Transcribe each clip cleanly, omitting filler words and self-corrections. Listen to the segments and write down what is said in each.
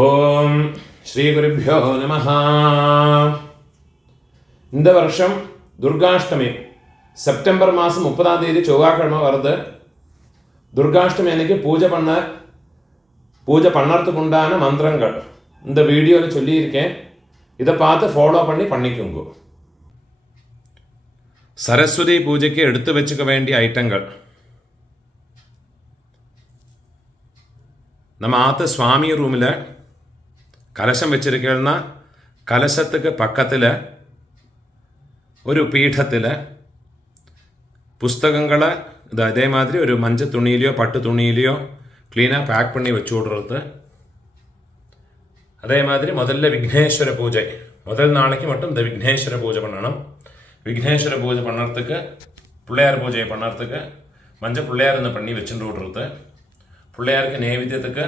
ஓம் ஸ்ரீ குருப்யோ நமஹ. இந்த வருஷம் துர்காஷ்டமி செப்டம்பர் மாதம் 30 செவ்வாய்க்கிழமை வருது. துர்காஷ்டமி அன்னைக்கு பூஜை பண்ணறதுக்கு உண்டான மந்திரங்கள் இந்த வீடியோவில் சொல்லியிருக்கேன். இதை பார்த்து ஃபாலோ பண்ணிக்கோங்க. சரஸ்வதி பூஜைக்கு எடுத்து வச்சுக்க வேண்டிய ஐட்டங்கள். நம்ம ஆற்று சுவாமி ரூமில் கலசம் வச்சிருக்கேன்னா கலசத்துக்கு பக்கத்தில் ஒரு பீഠத்தில் புஸ்தகங்களை அதே மாதிரி ஒரு மஞ்சள் துணியிலையோ பட்டு துணியிலையோ க்ளீனாக பேக் பண்ணி வச்சு விடுறது. அதே மாதிரி முதல்ல விக்னேஸ்வர பூஜை முதல் நாளைக்கு மட்டும் இந்த விக்னேஸ்வர பூஜை பண்ணணும். விக்னேஸ்வர பூஜை பண்ணுறதுக்கு பிள்ளையார் பூஜையை பண்ணுறதுக்கு மஞ்சள் பிள்ளையார் இந்த பண்ணி வச்சுட்டு விடுறது. பிள்ளையாருக்கு நைவேத்தியத்துக்கு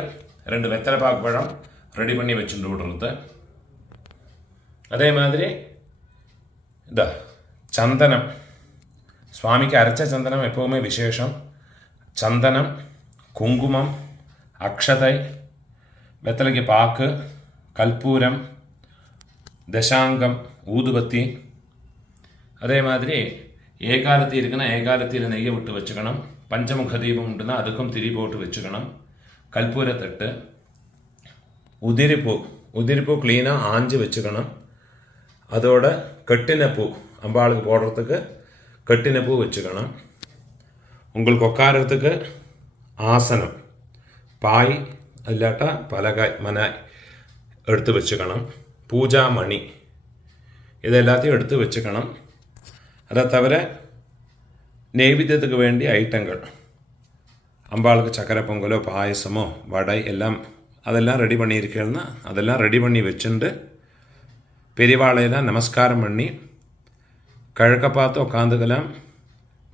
2 வெத்தலை பாக்கு பழம் ரெடி பண்ணி வச்சுட்டு விடுறது. அதே மாதிரி சந்தனம், சுவாமிக்கு அரைச்ச சந்தனம் எப்போவுமே விசேஷம். சந்தனம், குங்குமம், அக்ஷதை, வெத்தலைக்கு பாக்கு, கற்பூரம், தசாங்கம், ஊதுபத்தி. அதே மாதிரி ஏகாலத்தி இருக்குன்னா ஏகாலத்தியில் நெய்யை விட்டு வச்சுக்கணும். பஞ்சமுக தீபம் உண்டுன்னா அதுக்கும் திரி போட்டு வச்சுக்கணும். கற்பூரத்தட்டு, உதிரிப்பூ க்ளீனாக ஆஞ்சு வச்சுக்கணும். அதோட கட்டின பூ அம்பாளுக்கு போடுறதுக்கு கட்டின பூ வச்சுக்கணும். உங்களுக்கு உட்காரத்துக்கு ஆசனம், பாய் இல்லாட்டா பலகாய் மனாய் எடுத்து வச்சுக்கணும். பூஜா மணி இது எல்லாத்தையும் எடுத்து வச்சுக்கணும். அதை தவிர நெய்வேத்தியத்துக்கு வேண்டிய ஐட்டங்கள், அம்பாளுக்கு சக்கரை பொங்கலோ பாயசமோ வடை அதெல்லாம் ரெடி பண்ணியிருக்கேன்னா அதெல்லாம் ரெடி பண்ணி வச்சுட்டு பெரியவாளையெல்லாம் நமஸ்காரம் பண்ணி கிழக்க பார்த்து உட்காந்துக்கலாம்,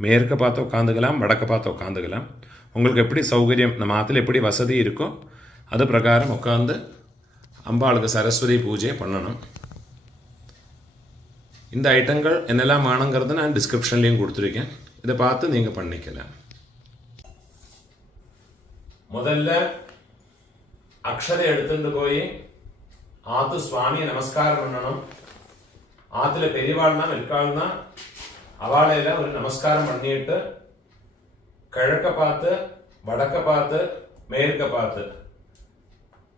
மேற்க பார்த்து உட்காந்துக்கலாம், வடக்க பார்த்து உட்காந்துக்கலாம். உங்களுக்கு எப்படி சௌகரியம், நம்ம ஆற்றுல எப்படி வசதி இருக்கோ அது பிரகாரம் உட்காந்து அம்பாளுக்கு சரஸ்வதி பூஜை பண்ணணும். இந்த ஐட்டங்கள் என்னெல்லாம் வேணுங்கிறத நான் டிஸ்கிரிப்ஷன்லேயும் கொடுத்துருக்கேன். இதை பார்த்து நீங்கள் பண்ணிக்கலாம். முதல்ல அக்ஷதை எடுத்துட்டு போய் ஆத்து சுவாமியை நமஸ்காரம் பண்ணணும். ஆத்துல பெரியவாள்னா இருக்காள்னா அவளையில ஒரு நமஸ்காரம் பண்ணிட்டு கிழக்க பார்த்து வடக்க பார்த்து மேற்க பார்த்து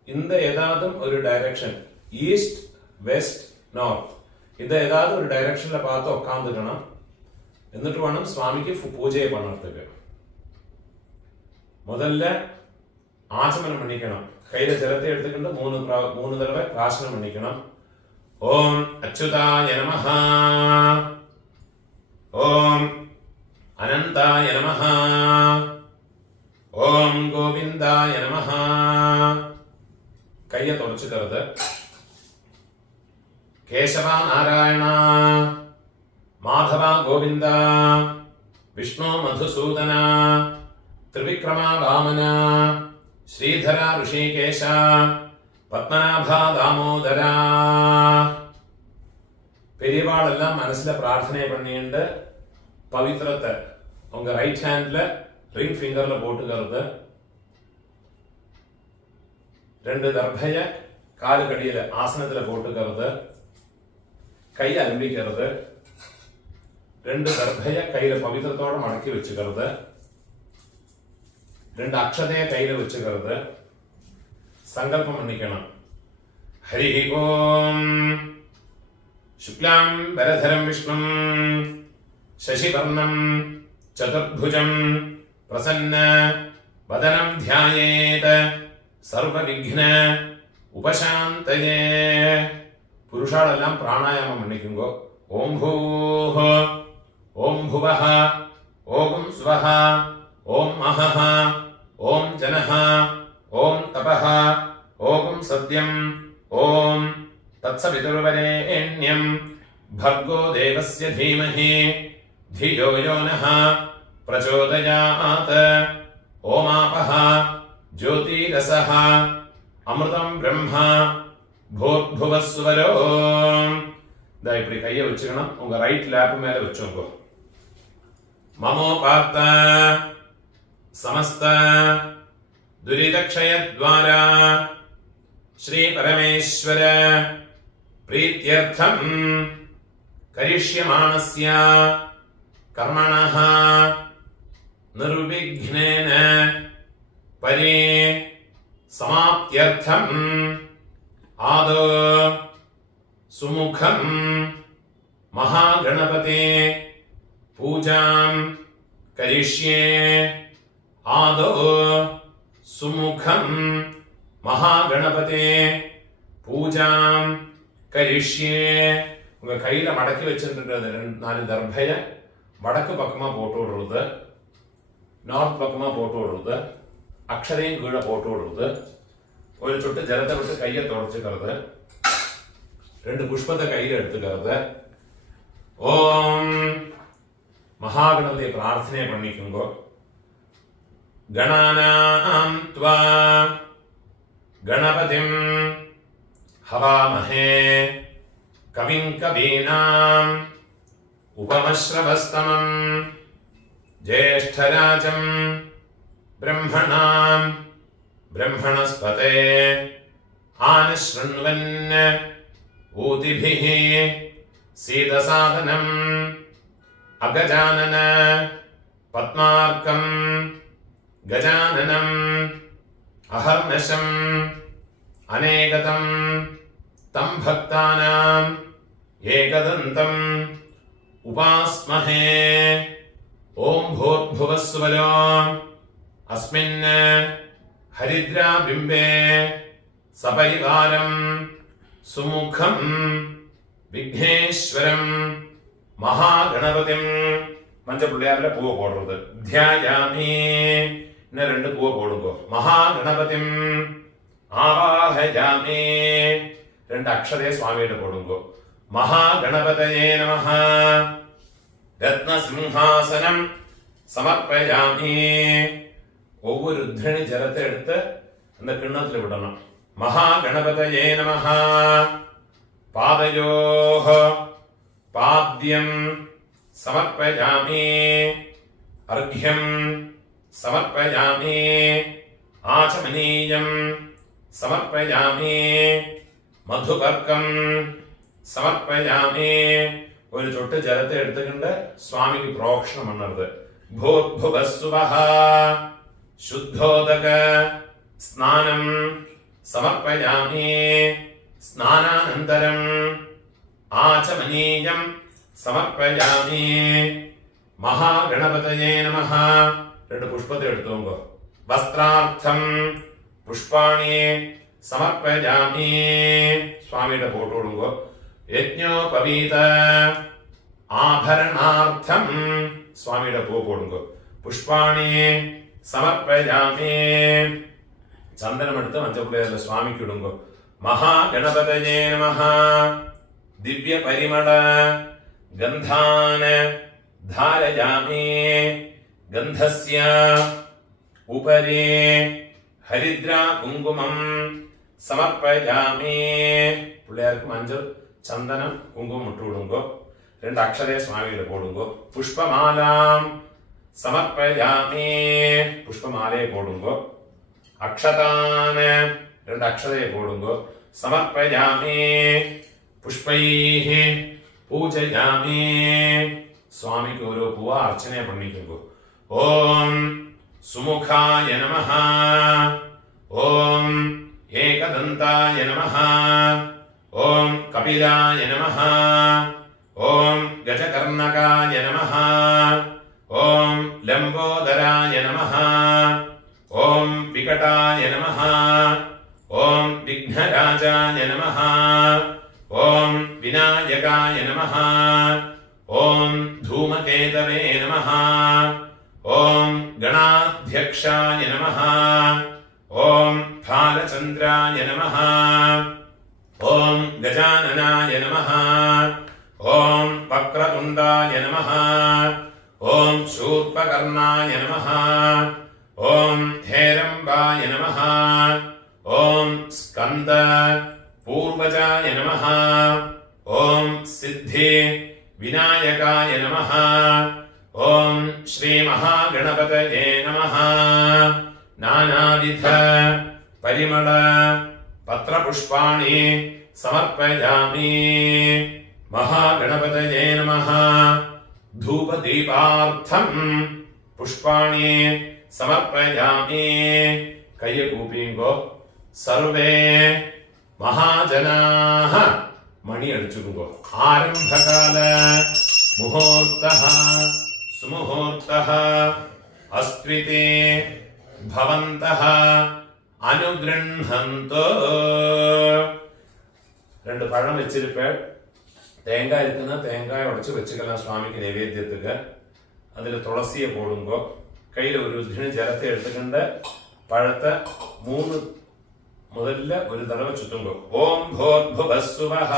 இந்த ஏதாவது ஒரு டைரக்ஷன், ஈஸ்ட் வெஸ்ட் நார்த், இந்த ஏதாவது ஒரு டைரக்ஷன்ல பார்த்து உட்காந்துக்கணும். എന്നിട്ട് വേണം സ്വാമിക്ക് പൂജയെ പണർത്തുക. முதல்ல ஆச்சமனம் பண்ணிக்கணும். கையில ஜலத்தை எடுத்துக்கிட்டு 3 தடவை பிரார்த்தனை பண்ணிக்கணும். ஓம் அச்சுதாய நமஹ, ஓம் அனந்தாய நமஹ, ஓம் கோவிந்தாய நமஹ. கையை தொடச்சுக்கிறது. கேசவா நாராயணா, மாதவா கோவிந்தா, விஷ்ணு மதுசூதனா, திரிவிக்ரமா வாமனா, ஸ்ரீதரா ரிஷிகேஷா, பத்மநாபா தாமோதரா. பெரியவாள் எல்லாம் மனசுல பிரார்த்தனை பண்ணிட்டு பவித்திரத்தை உங்க ரைட் ஹேண்ட்ல ரிங் ஃபிங்கர்ல போட்டுக்கிறது. 2 தர்பைய காலு கடியில ஆசனத்துல போட்டுக்கிறது. கை அலம்பிக்கிறது. 2 தர்பைய கையில பவித்திரத்தோட மடக்கி வச்சுக்கிறது. 2 அக்ஷதைய கையில வச்சுக்கிறது. சங்கல்பம் பண்ணிக்கணும். ஹரி ஓம் சுக்லாம் பரதரம் விஷ்ணும் சசிவர்ணம் சதுர்புஜம் பிரசன்ன வதனம் தியாயேத் சர்வ விக்ன உபசாந்தயே. புருஷாலெல்லாம் பிராணாயாமம் பண்ணிக்குங்கோ. ஓம் பூஹ, ஓம் புவஹ, ஓம் ஸ்வஹ, ஓம் மஹஹ, ஓம் ஜனஹ, ஓம் தபஹ, ஓம் சத்யம், ஓம் தத்சவிதுர்வரேண்யம் भर्गो देवस्य धीमहि धियो यो नः प्रचोदयात्. ओमापः ज्योतिरसः अमृतं ब्रह्म भूर्भुवस्वरो. இப்படி கையை வச்சுக்கணும். உங்க ரைட் லேப் மேல வச்சுக்கோ. மமோபாத்த சமஸ்த துரிதக்ஷயத்வாரா श्री परमेश्वर प्रीत्यर्थं करिष्यमाणस्य कर्मणः निर्विघ्नेन समाप्त्यर्थम् आदौ सुमुखं महागणपते पूजां करिष्ये आदौ सुमुखं महागणपते पूजां करिष्ये உங்க கையில மடக்கி வச்சிருக்கிறது 4 தர்பைய வடக்கு பக்கமா போட்டு விடுறது, நார்த் பக்கமா போட்டு விடுறது, அக்ஷரையும் கீழே போட்டு விடுறது, ஒரு சொட்டு ஜலத்தை விட்டு கையை தொடச்சுக்கிறது, 2 புஷ்பத்தை கையில் எடுத்துக்கிறது. ஓம் மகாகணபதியை பிரார்த்தனை பண்ணிக்குங்கோ. கணானாம் த்வா கணபதிம் ஹவாமஹே கவிம் கவீனாம் उपमश्रवस्तमं ज्येष्ठराजं ब्रह्मणां ब्रह्मणस्पते आनशृण्वन् ऊतिभिः सीदसादनम् अगजानन पद्मार्कं गजाननम् अहर्निशम् अनेकदं तं भक्तानाम् एकदन्तम् उपास्महे. ओम भूर्भुवस्वरो अस्मिन् हरिद्राबिम्बे सपरिवारं सुमुखं विघ्नेश्वरं महागणपतिं மஞ்சள் பூவை போடுறது தியாயாமி. இன்னும் 2 பூவை போடுங்க. மகாகணபதிம் ஆவாஹயாமி. 2 அக்ஷரே சுவாமியிட போடுங்க. महागणपतये नमः. रत्नसिंहासनं समर्पयामि. ஒவ்வொரு ருத்ரணி ஜலத்தை எடுத்து அந்த கிண்ணத்துல விடணும். महागणपतये नमः. पादयोः पाद्यं समर्पयामि. अर्घ्यं समर्पयामि. आचमनीयं समर्पयामि. मधुपर्कं സമർപ്പയാമി. ഒരു ചൊട്ട് ജലത്തെ എടുത്തുകൊണ്ട് സ്വാമിക്ക് പ്രോക്ഷണം പണ്ണത്. ഭൂർഭുവസ്സുവഃ ശുദ്ധോദക സ്നാനം സമർപ്പയാമി. സ്നാനാനന്തരം ആചമനീയം സമർപ്പയാമി. മഹാഗണപതയേ നമഃ. 2 പുഷ്പത്തെ എടുത്തോങ്കോ. വസ്ത്രാർത്ഥം പുഷ്പാണി സമർപ്പയാമി. സ്വാമിയുടെ ഫോട്ടോ കൊടുങ്കോ. യജ്ഞോപവീത ആഭരണാർത്ഥം സ്വാമിയുടെ പൂ കൊടുങ്കോ. പുഷ്പാണി സമർപ്പയാമി. ചന്ദനമെടുത്ത് മഞ്ചപ്പുള്ളിയല്ല സ്വാമിക്ക് ഇടുങ്കോ. മഹാഗണപതയേ നമഃ. ദിവ്യ പരിമള ഗന്ധാൻ ധാരയാമി. ഗന്ധസ്യ ഉപരി ഹരിദ്രാ കുങ്കുമം സമർപ്പയാമി. പിള്ളേർക്ക് മഞ്ചൾ ചന്ദനം കുങ്കുമം ഇട്ട് വിടുങ്കോ. 2 അക്ഷരേ സ്വാമിയുടെ പോടുങ്കോ. പുഷ്പമാലാം സമർപ്പയാമി. പുഷ്പമാലയെ പോടുങ്കോ. അക്ഷതാന് 2 അക്ഷരയെ പോടുങ്കോ. സമർപ്പയാമി. പുഷ്പൈഃ പൂജയാമി. സ്വാമിക്ക് ഓരോ പൂവ അർച്ചന പണിക്കുങ്കോ. ഓം സുമുഖായ നമഃ. ഓം एकदन्ताय नमः. ओम कपिलाय नमः. ओम गजकर्णकाय नमः. ओम लंबोदराय नमः. ओम विकटाय नमः. ओम विघ्नराजाय नमः. ओम विनायकाय नमः. ओम धूमकेतवे नमः. ओम गणाध्यक्षाय नमः. ओम फालचंद्राय नमः. ओम गजाननाय नमः. ओम वक्रतुंडाय नमः. ओम शूर्पकर्णाय नमः. ओम हेरंबाय नमः. ओम स्कंद पूर्वजाय नमः. ओम सिद्धि विनायकाय नमः. ओम श्री महागणपतये नमः. नानाविध परिमल पत्रपुष्पाणि समर्पयामि। महागणपतये नमः। धूपदीपार्थं पुष्पाणि समर्पयामि। कय्य कूपिंगो सर्वे महाजनाः मणि अडिचुंगो। आरंभकाल मुहूर्तः सुमुहूर्तः अस्त्विति भवन्तः अनुगृह्णन्तु। ரெண்டு பழம் வச்சிருப்பேன். தேங்காய் இருக்குன்னா தேங்காய் உடைச்சு வச்சுக்கலாம் சுவாமிக்கு நைவேத்தியத்துக்கு. அதில் துளசியை போடுங்கோ. கையில் ஒரு ஜலத்தை எடுத்துக்கின்ற பழத்தை முதல்ல ஒரு தடவை சுத்துங்கோ. ஓம் ഭൂർഭുവസ്സുവഃ.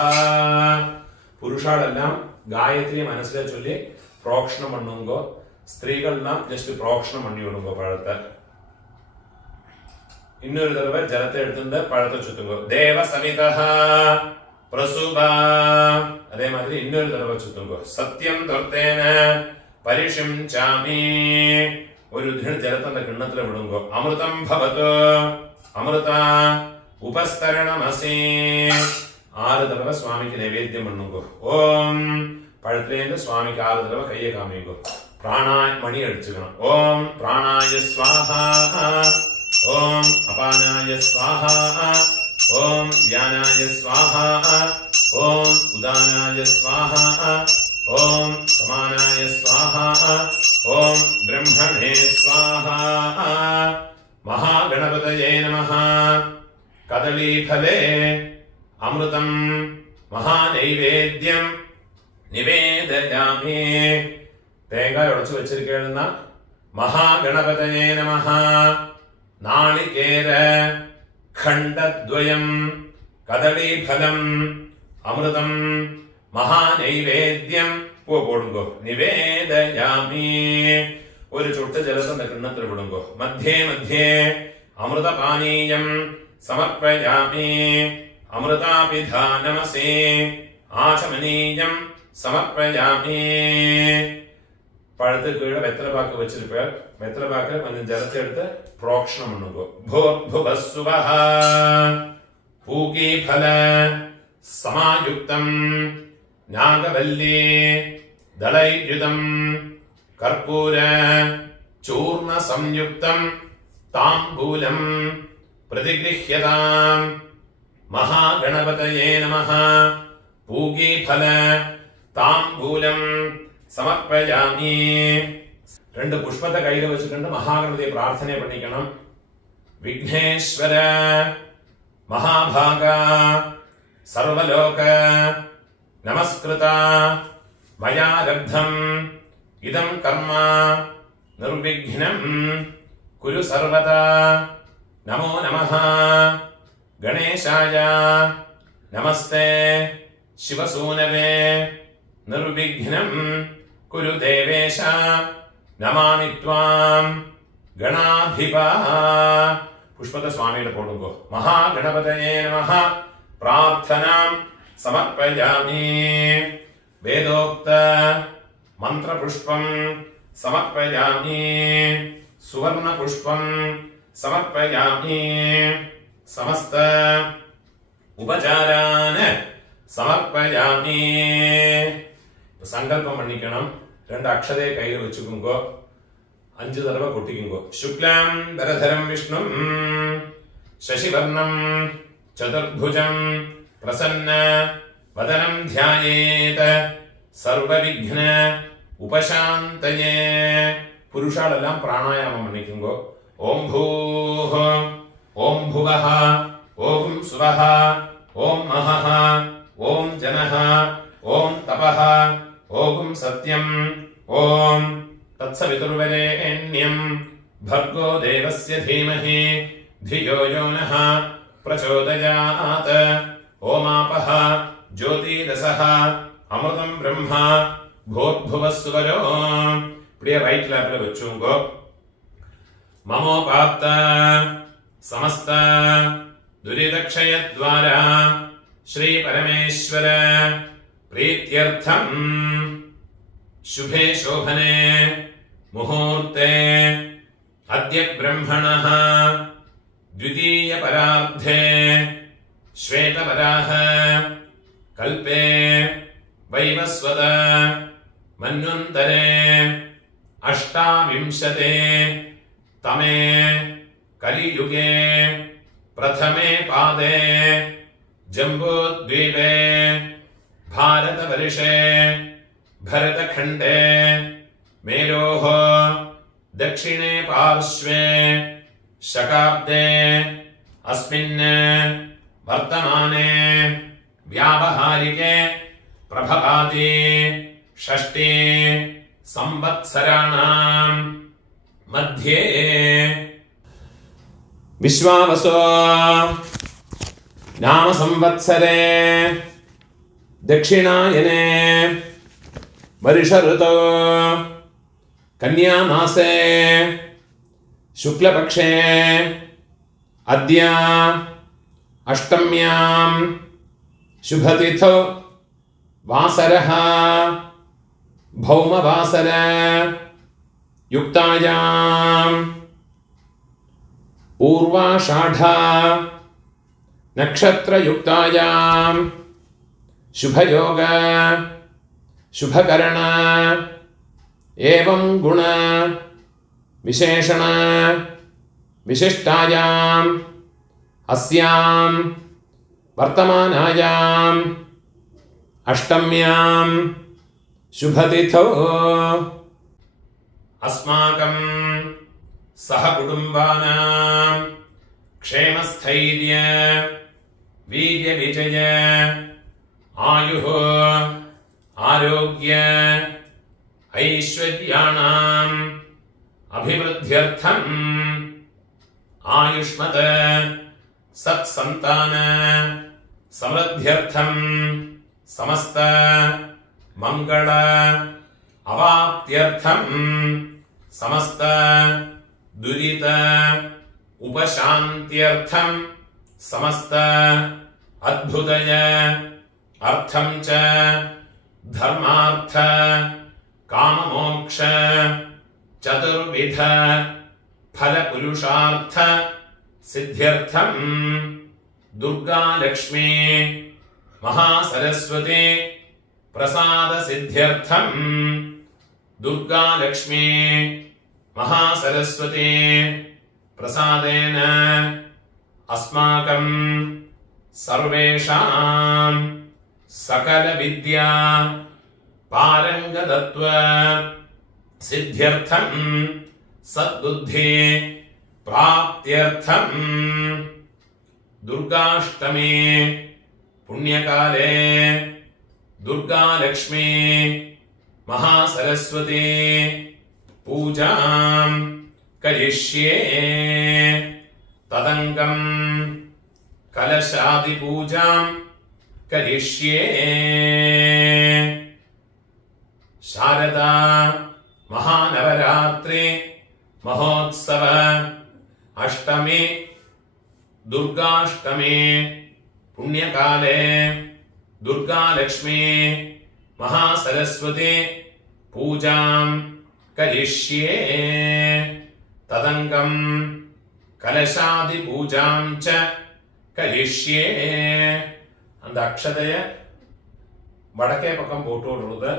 പുരുഷാളെല്ലാം ഗായത്രി മനസ്സിലെ ചൊല്ലി പ്രോക്ഷണം പണ്ണുങ്കോ. സ്ത്രീകളെല്ലാം ജസ്റ്റ് പ്രോക്ഷണം പണി വിടുങ്കോ പഴത്തെ. இன்னொரு தடவை ஜலத்தை எடுத்துட்டு பழத்தை சுத்துங்கோ. தேவ சமிதः பிரசுப. அதே மாதிரி இன்னொரு தடவை சுத்துங்கோ. சத்தியம் தொர்த்தேன பரிஷிஞ்சாமி. ஒரு ஜலத்தை அந்த கிண்ணத்துல விடுங்கோ. அமிர்தம் பவது அமிர்த உபஸ்தரணமசி. 6 தடவை சுவாமிக்கு நைவேத்தியம் பண்ணுங்கோ. ஓம் பழத்திலேருந்து சுவாமிக்கு 6 தடவை கையை காமிங்கோ. பிராணாய மணி அடிச்சுக்கணும். ஓம் பிராணாய ஸ்வாஹா. ஓம் அபானாய ஸ்வாஹா. ஓம் வியானாய ஸ்வாஹா. ஓம் உதானாய ஸ்வாஹா. ஓம் சமானாய ஸ்வாஹா. ஓம் பிரம்மணே ஸ்வாஹா. महागणपतये नमः. कदलीफले अमृतं महानैवेद्यं निवेदयामि. தேங்காய் உடைச்சு வச்சிருக்கேன்னா மகாகணபதயே நமஹ. நாளிகேர खण्डद्वयं कदलीफलं अमृतं महानैवेद्यं போடுங்கோ. நிவேதயாமி. ഒരു ചുട്ട ജലത്തെ കിണ്ണത്തിൽ വിടുങ്കോ. മധ്യേ മധ്യേ അമൃതപാനീയം സമർപ്പയാമി. അമൃതാപിധാനമസി. ആചമനീയം സമർപ്പയാമി. പഴത്തിൽ കീഴെ വെത്തലപാക്ക് വെച്ചിരിപ്പേർ. വെത്തലപാക്ക് கொஞ்சம் ജലത്തെ എടുത്ത് പ്രോക്ഷണം பண்ணுங்கோ. ഭൂർഭുവസ്സുവഃ. പൂഗീഫല സമായുക്തം നാഗവല്ലി ദളൈര്യുതം कर्पूर चूर्ण संयुक्तं तांबूलं प्रतिगृह्यताम्. महागणपतये नमः. पूगीफल तांबूलं समर्पयामि. 2 പുഷ്പത്തെ കയ്യിൽ വെച്ചിട്ടുണ്ട് മഹാഗണപതിയെ പ്രാർത്ഥന പണിക്കണം. വിഘ്നേശ്വര മഹാഭാഗ സർവലോക നമസ്കൃത മയാരബ്ധം इदं कर्म निर्विघ्नं कुरु सर्वदा. नमो नमः गणेशाय. नमस्ते शिवसूनवे. निर्विघ्नं कुरु देवेश. नमामि त्वां गणाधिपा. पुष्पते स्वामिയുടെ പോടുങ്കോ. महागणपतये नमः. प्रार्थनां समर्पयामि. वेदोक्त मंत्रपुष्पं समर्पयामि. सुवर्णपुष्पं समर्पयामि. समस्त उपचारान् समर्पयामि. സങ്കല്പം പണിക്കണം. 2 അക്ഷതയെ കയ്യിൽ വെച്ചുകൊങ്കോ. 5 തടവ കൊട്ടിക്കുങ്കോ. ശുക്ലാം വരധരം വിഷ്ണും ശശിവർണം ചതുർഭുജം പ്രസന്ന വദനം ധ്യായേത് സർവവിഘ്ന ഉപശാന്തയേ. പുരുഷാളെല്ലാം പ്രാണായാമം പണിക്കുങ്കോ. ഓം ഭൂഃ ഓം ഭുവഃ ഓം സുവഃ ഓം മഹഃ ഓം ജനഃ ഓം തപഃ ഓം സത്യം ഓം തത്സവിതുർവരേണ്യം ഭർഗോ ദേവസ്യ ധീമഹി ധിയോ യോ നഃ പ്രചോദയാത്. ഓമാപഃ ജ്യോതിരസഃ അമൃതം ബ്രഹ്മ ഭൂർഭുവസ്സുവരോ. இப்படியே ரைட் லேப்ல வச்சுங்கோ. மமோபாப்த समस्त दुरितक्षयद्वारा श्री परमेश्वर प्रीत्यर्थं शुभे शोभने मुहूर्ते अद्य ब्रह्मणः द्वितीय परार्धे वराह कल्पे वैवस्वत मन्वन्तरे अष्टाविंशते तमे कलियुगे प्रथमे पादे जम्बूद्वीपे भारतवर्षे भरतखण्डे मेरोः दक्षिणे पार्श्वे शकाब्दे अस्मिन् वर्तमाने व्यावहारिके प्रभवाति षष्ठी संवत्सराणां मध्ये विश्वावसो नाम संवत्सरे दक्षिणायने वर्ष ऋतौ कन्या मासे शुक्लपक्षे अद्य अष्टम्यां शुभतिथौ वासरः भौमवासर युक्तायां पूर्वाषाढा नक्षत्रयुक्तायां शुभयोग शुभकरण एवं गुण विशेषण विशिष्टायाम् अस्यां वर्तमानायाम् अष्टम्यां शुभतिथौ अस्माकं सहकुटुम्बानां क्षेमस्थैर्य वीर्यविजय आयुः आरोग्य ऐश्वर्याणाम् अभिवृद्ध्यर्थम् आयुष्मत सत्सन्तान समृद्ध्यर्थम् समस्त मंगल अवाप्त्यर्थम् समस्त दुरित उपशान्त्यर्थम् समस्त अद्भुतय अर्थं च धर्मार्थ काममोक्ष चतुर्विध फल पुरुषार्थ सिद्ध्यर्थं दुर्गा लक्ष्मी महासरस्वती प्रसाद सिद्ध्यर्थं दुर्गा लक्ष्मी महासरस्वती प्रसादेन अस्माकं सर्वेषां सकल विद्या पारंगतत्व सिद्ध्यर्थं सद्बुद्धि प्राप्त्यर्थं दुर्गाष्टमी पुण्यकाले दुर्गा लक्ष्मी महासरस्वती पूजां करिष्ये तदंगं कलशादि पूजां करिष्ये शारदा महानवरात्रि महोत्सव अष्टमी दुर्गाष्टमी पुण्यकाले दुर्गा लक्ष्मी महासरस्वती पूजां करिष्ये तदंगं कलशादि पूजां च करिष्ये அந்த அக்ஷதைய வடக்கே பக்கம் போட்டு விடுறது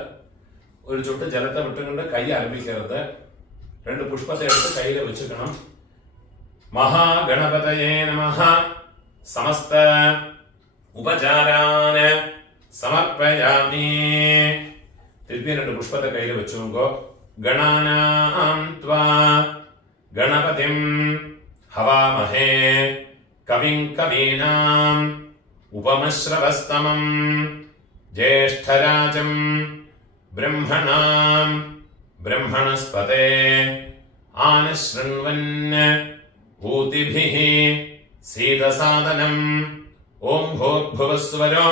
ஒரு சொட்டு ஜலத்தை விட்டுக்கிட்டு கையை ஆரம்பிக்கிறது ரெண்டு புஷ்பத்தை எடுத்து கையில வச்சுக்கணும் மகா கணபதயே நமஹ समस्त उपचारान समर्पयामि திருப்பி ரெண்டு புஷ்பத்தை கையில வச்சுக்கோங்க गणानां त्वा गणपतिं हवामहे कविं कवीनाम् उपमश्रवस्तमं ज्येष्ठराजं ब्रह्मणां ब्रह्मणस्पते आनशृण्वन् ऊतिभिः सीदसादनम् ॐ भूर्भुवस्वरो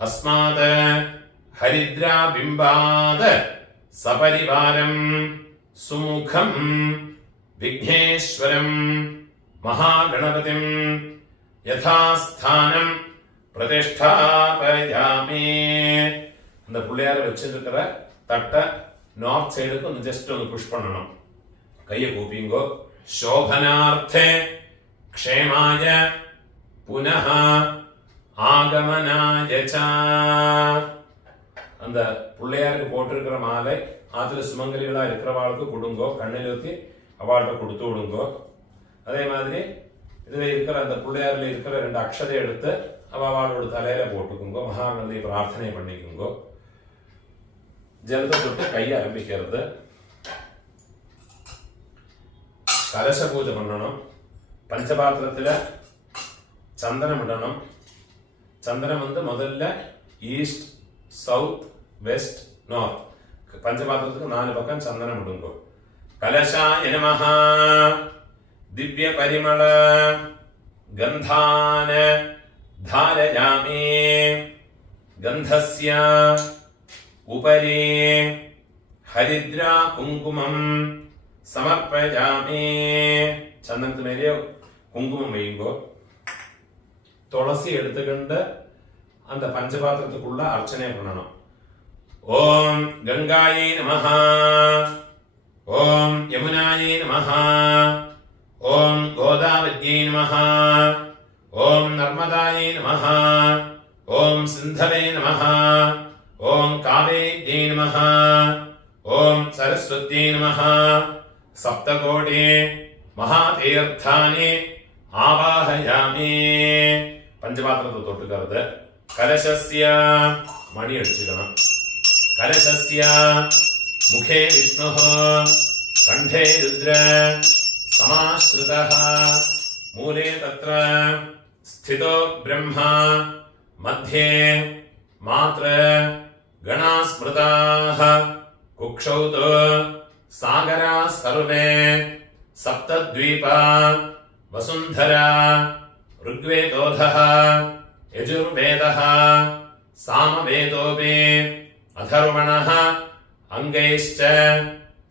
अस्मात् हरिद्राबिम्बात् सपरिवारं सुमुखं विघ्नेश्वरं महागणपतिं यथास्थानं प्रतिष्ठापयामि அந்த புள்ளையார வச்சிருக்கிற தட்டை நார்த் சைடுக்கு ഒന്ന് ஜஸ்ட் ഒന്ന് புஷ் பண்ணணும் கையை கூப்பிங்கோ शोभनार्थे क्षेमाय पुनः ஆகமனாய அந்த பிள்ளையாருக்கு போட்டிருக்கிற மாலை ஆத்துல சுமங்கலிகளா இருக்கிறவாளுக்கு கொடுங்கோ, கண்ணில் ஊற்றி அவள்கிட்ட கொடுத்து விடுங்கோ. அதே மாதிரி இதுல இருக்கிற அந்த பிள்ளையாரில் இருக்கிற 2 அக்ஷதை எடுத்து அவளோட தலையில போட்டுக்குங்கோ. மகாகணபதி பிரார்த்தனை பண்ணிக்குங்கோ. ஜலத்தை தொட்டு கையை ஆரம்பிக்கிறது. கலச பூஜை பண்ணணும். பஞ்சபாத்திரத்துல சந்தனம் இடணும். சந்தனம் முதல்ல ஈஸ்ட், சவுத், வெஸ்ட், நார்த் பஞ்சபாத்திரத்துக்கு 4 பக்கம் சந்தனம் இடுங்கோ. கலசாய நமஹ திவ்ய பரிமள கந்தான தாரயாமி. கந்தஸ்ய உபரி ஹரித்ரா குங்குமம் சமர்ப்பயாமி. சந்தனத்து மேலே குங்குமம் வைங்கோ. துளசி எடுத்துக்கிண்டு அந்த பஞ்சபாத்திரத்துக்குள்ள அர்ச்சனை பண்ணணும். ஓம் கங்காயை நமஹ, ஓம் யமுனாயை நமஹ, ஓம் கோதாவத்யை நமஹ, ஓம் நர்மதாயை நமஹ, ஓம் சிந்தவே நமஹ, ஓம் காவேத்யை நமஹ, ஓம் சரஸ்வத்யை நமஹ. சப்தகோடி மகாதீர்த்தானி ஆவாஹயாமி. பஞ்சபாத்திரத்தை தொட்டுக்கிறது. கலசஸ்ய மணி அடிச்சுக்கணும். கலசஸ்ய முகே விஷ்ணு, கண்டே ருத்ர, சமாஸ்ருதः, மூலே தத்ர ஸ்திதோ பிரம்மா, மத்யே மாத்ர கணாஸ்மிருதாः, குக்ஷௌ து சாகராः சர்வே, சப்தத்வீபா வசுந்தரா, ருக்வேதோதः, யஜுர்வேதः, சாமவேதோபி, அதர்வணः, அங்கைश्च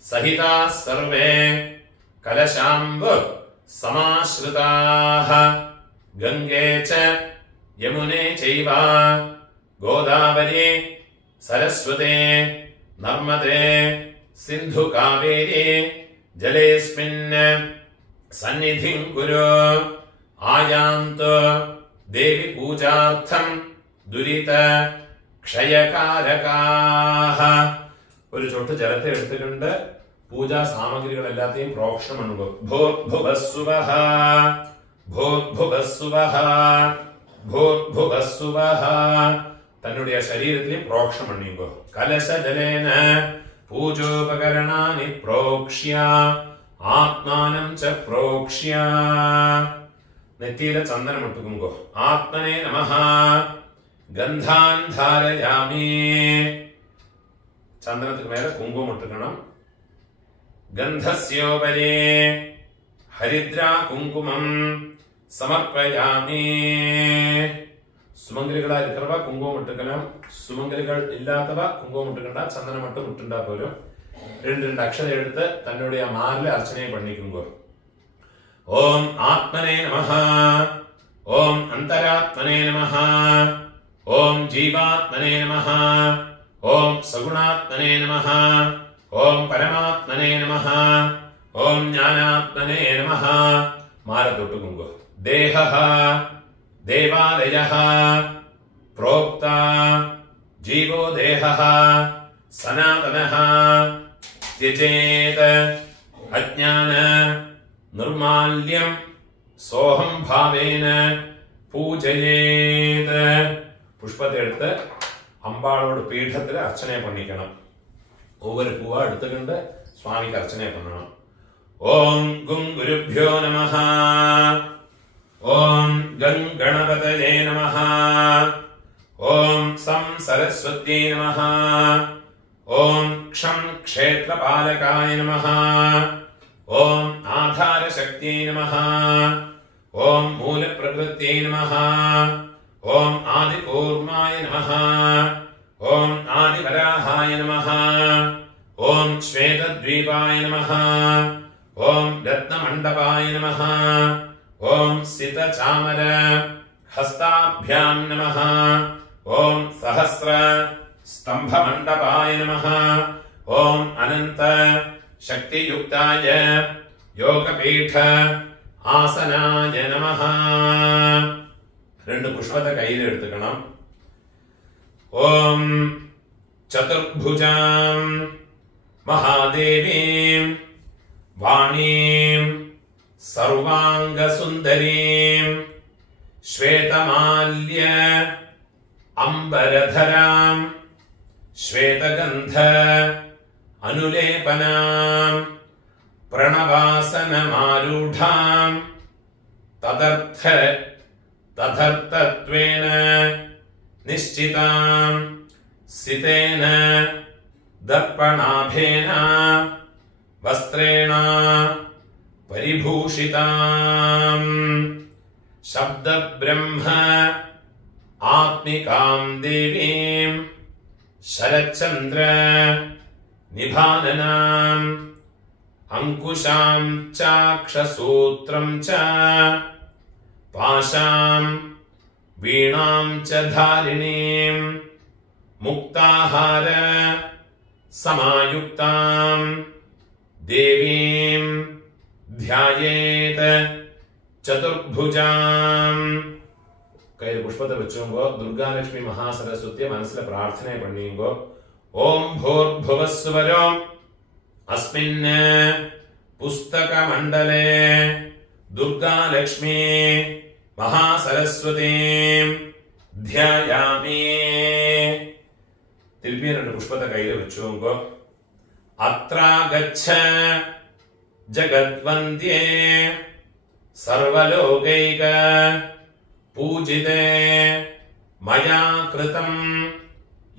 சகிதாः சர்வே, கலசாம்பு சமாஸ்ருதாः, கங்கே ச யமுனே சைவ, கோதாவரி சரஸ்வதே நர்மதே சிந்து காவேரி ஜலேஸ்மின் சந்நிதிம் குரு. ஆயாந்து தேவி பூஜார்த்தம் துரித ക്ഷയകാരകാഹ. ഒരു ചൊട്ട് ജലത്തെ എടുത്തുകൊണ്ട് പൂജാ സാമഗ്രികൾ എല്ലാത്തെയും പ്രോക്ഷണം അനുഭവം. ഭൂർഭുവസ്സുവഃ, ഭൂർഭുവസ്സുവഃ, ഭൂർഭുവസ്സുവഃ. തന്നുடைய ശരീരത്തിൽ പ്രോക്ഷണം പണിയുമ്പോ കലശ ജലേന പൂജോപകരണാനി പ്രോക്ഷ്യ ആത്മാനം ച പ്രോക്ഷ്യ. നെറ്റിയിലെ ചന്ദനം ഇട്ടുകുമ്പോ ആത്മനേ നമഃ ഗന്ധാൻ ധാരയാമി. ചന്ദനത്തിന് മേലെ കുങ്കുമം ഇട്ടുക്കണം. ഗന്ധസ്യോപരി ഹരിദ്രാ കുങ്കുമം സമർപ്പയാമി. സുമംഗലികളാ இருக்கிறவா കുങ്കുമം ഇട്ടുക്കണം. സുമംഗലികൾ ഇല്ലാത്തവ കുങ്കുമം ഇട്ടുക്കണ്ട. ചന്ദനം மட்டும் ഇട്ടുണ്ടാ പോലും. 2 അക്ഷരം എടുത്ത് തന്നുடைய മാറിലെ അർച്ചനയെ പണിക്കുമ്പോ ഓം ആത്മനേ നമഃ, ഓം അന്തരാത്മനേ നമഃ, ഓം ജീവാത്മനേ നമഃ, ഓം സഗുണാത്മനേ നമഃ, ഓം പരമാത്മനേ നമഃ, ഓം ജ്ഞാനാത്മനേ നമഃ. മാല തൊട്ടുകുമ്പോ ദേഹഃ ദേവാലയഃ പ്രോക്ത ജീവോ ദേഹഃ സനാതനഃ ത്യജേത് അജ്ഞാന നിർമാല്യം സോഹം ഭാവേന പൂജയേത്. പുഷ്പത്തെ എടുത്ത് അമ്പാളോട് പീഠത്തിൽ അർച്ചനയെ പണിക്കണം. ഒവ്വൊരു പൂവ എടുത്തുകൊണ്ട് സ്വാമിക്ക് അർച്ചനയെ പണണം. ഓം ഗും ഗുരുഭ്യോ നമഃ, ഓം ഗം ഗണപതയേ നമഃ, ഓം സം സരസ്വത്യേ നമഃ, ഓം ക്ഷം ക്ഷേത്രപാലകായ നമഃ, ഓം ആധാരശക്തിയേ നമഃ, ഓം മൂലപ്രകൃത്यै നമഃ, ഓം ആദികൂർമായ നമഃ, ഓം ആദിവരാഹായ നമഃ, ഓം ശ്വേതദ്വീപായ നമഃ, ഓം രത്നമണ്ഡപായ നമഃ, ഓം സിതചാമര ഹസ്താഭ്യാം നമഃ, ഓം സഹസ്ര സ്തംഭമണ്ഡപായ നമഃ, ഓം അനന്ത ശക്തിയുക്തായ യോഗപീഠ ആസനായ നമഃ. 2 പുഷ്പത്തെ കയ്യിൽ എടുത്തുക്കണം. ഓം ചതുർഭുജാം മഹാദേവീം വാണീം സർവാംഗസുന്ദരീം ശ്വേതമാല്യ അംബരധരാം ശ്വേതഗന്ധ അനുലേപനാം പ്രണവാസനമാരൂഢാം തദർത്ഥത്വേന നിശ്ചിതാം സിതേന ദർപ്പണാഭേന വസ്ത്രേണ പരിഭൂഷിതാം ശബ്ദബ്രഹ്മ ആത്മികാം ദേവീം ശരചന്ദ്ര നിഭാനനാം അങ്കുശാം ചാക്ഷസൂത്രം ച പാശാം വീണാം ച ധാരിണീം മുക്താഹാര സമായുക്താം ദേവീം ധ്യായേത് ചതുർഭുജാം. കയ്യിൽ പുഷ്പത്തെ വെച്ചുമ്പോ ദുർഗാലക്ഷ്മി മഹാസരസ്വതിയെ മനസ്സിലെ പ്രാർത്ഥന പണിയുമ്പോ ഓം ഭൂർഭുവസ്വരോ അസ്മിന് പുസ്തകമണ്ഡലേ ദുർഗാലക്ഷ്മി മഹാസരസ്വതി ധ്യായാമി. തിരുപ്പി 2 പുഷ്പത്തെ കയ്യിൽ വെച്ചുമ്പോ അത്രാഗച്ഛ ജഗദ്വന്ദ്യേ സർവലോകൈക പൂജിതേ മയാ കൃതം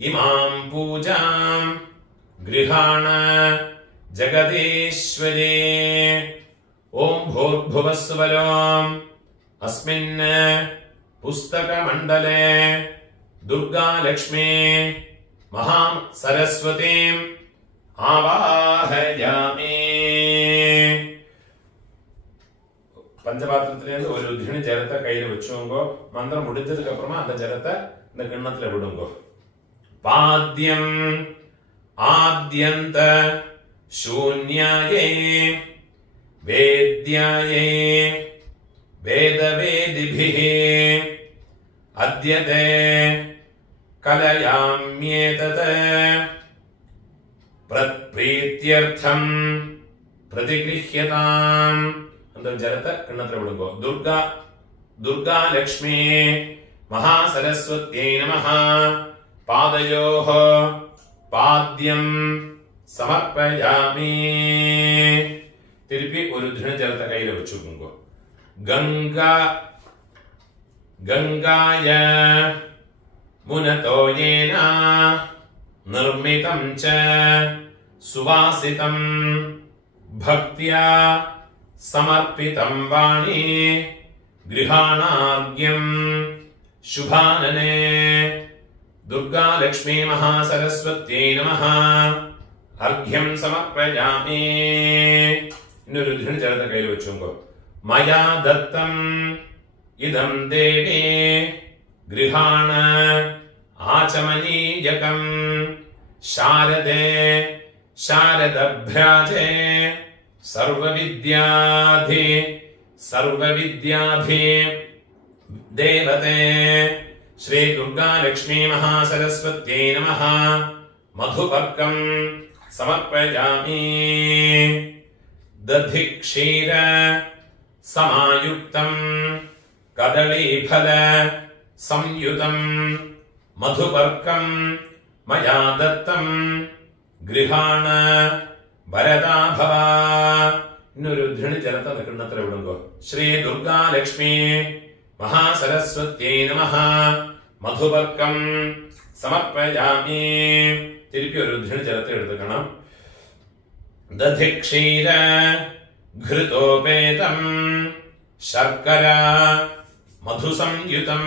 ഇമാം പൂജാം ഗൃഹാണ ജഗദീശ്വരേ. ഓം ഭൂർഭുവസ്വരോ അസ്മിന് പുസ്തകമണ്ഡലേ ദുർഗാലക്ഷ്മി മഹാസരസ്വതീം ആവാഹയാമി. பஞ்சபாத்திரத்திலேருந்து ஒரு திணி ஜலத்தை கையில வச்சுங்கோ. மந்திரம் முடிஞ்சதுக்கு அப்புறமா அந்த ஜலத்தை இந்த கிண்ணத்துல விடுங்கோ. பாத்யம் ஆத்யந்த சூன்யாயே வேத்யாயே வேதவேதிபிஹி அத்யதே கலயாம்யேதத் பிரத்ப்ரீத்யர்த்தம் பிரதிகிருஹ்யதாம். அந்த ஜலத்தை கிண்ணத்துல விடுங்கோ. துர்கா லக்ஷ்மி மகாசரஸ்வத்யை நமஹ. பாதயோஹ பாத்யம் சமர்ப்பயாமி. திருப்பி ஒரு தின ஜலத்தை கையில வச்சுக்கோங்க. கங்காய முனதோயேன நிர்மிதம் ச சுவாசிதம் பக்தியா സമർപ്പിതം വാണി ഗൃഹാണാർഘ്യം ശുഭാനനേ ദുർഗാലക്ഷ്മീ മഹാസരസ്വത്यै നമഃ. അർഘ്യം സമർപ്പയാമി. ഇന്നൊരു ധൃണി ജലത്തെ കയ്യിൽ വെച്ചുങ്കോ. മയാ ദത്തം ഇദം ദേവി ഗൃഹാണ ആചമനീയകം ശാരദേ ശാരദഭ്രാജേ സർവവിദ്യാധി ദേവതേ ശ്രീ ദുർഗാലക്ഷ്മീ മഹാസരസ്വത്यै നമഃ. മധുപർക്കം സമർപ്പയാമി. ദധിക്ഷീര സമായുക്തം കദളീഫല സംയുതം മധുപർക്കം മയാ ദത്തം ഗൃഹാണ വരദാഭവ. ഇന്നൊരു ധൃണി ജലത്തെ കിണ്ണത്തിൽ വിടുങ്കോ. ശ്രീ ദുർഗാലക്ഷ്മി മഹാസരസ്വത്यै നമഃ. മധുപർക്കം സമർപ്പയാമി. തിരുപ്പി ഒരു ധൃണി ജലത്തെ എടുക്കണം. ദധിക്ഷീര ഘൃതോപേതം ശർക്കര മധുസംയുതം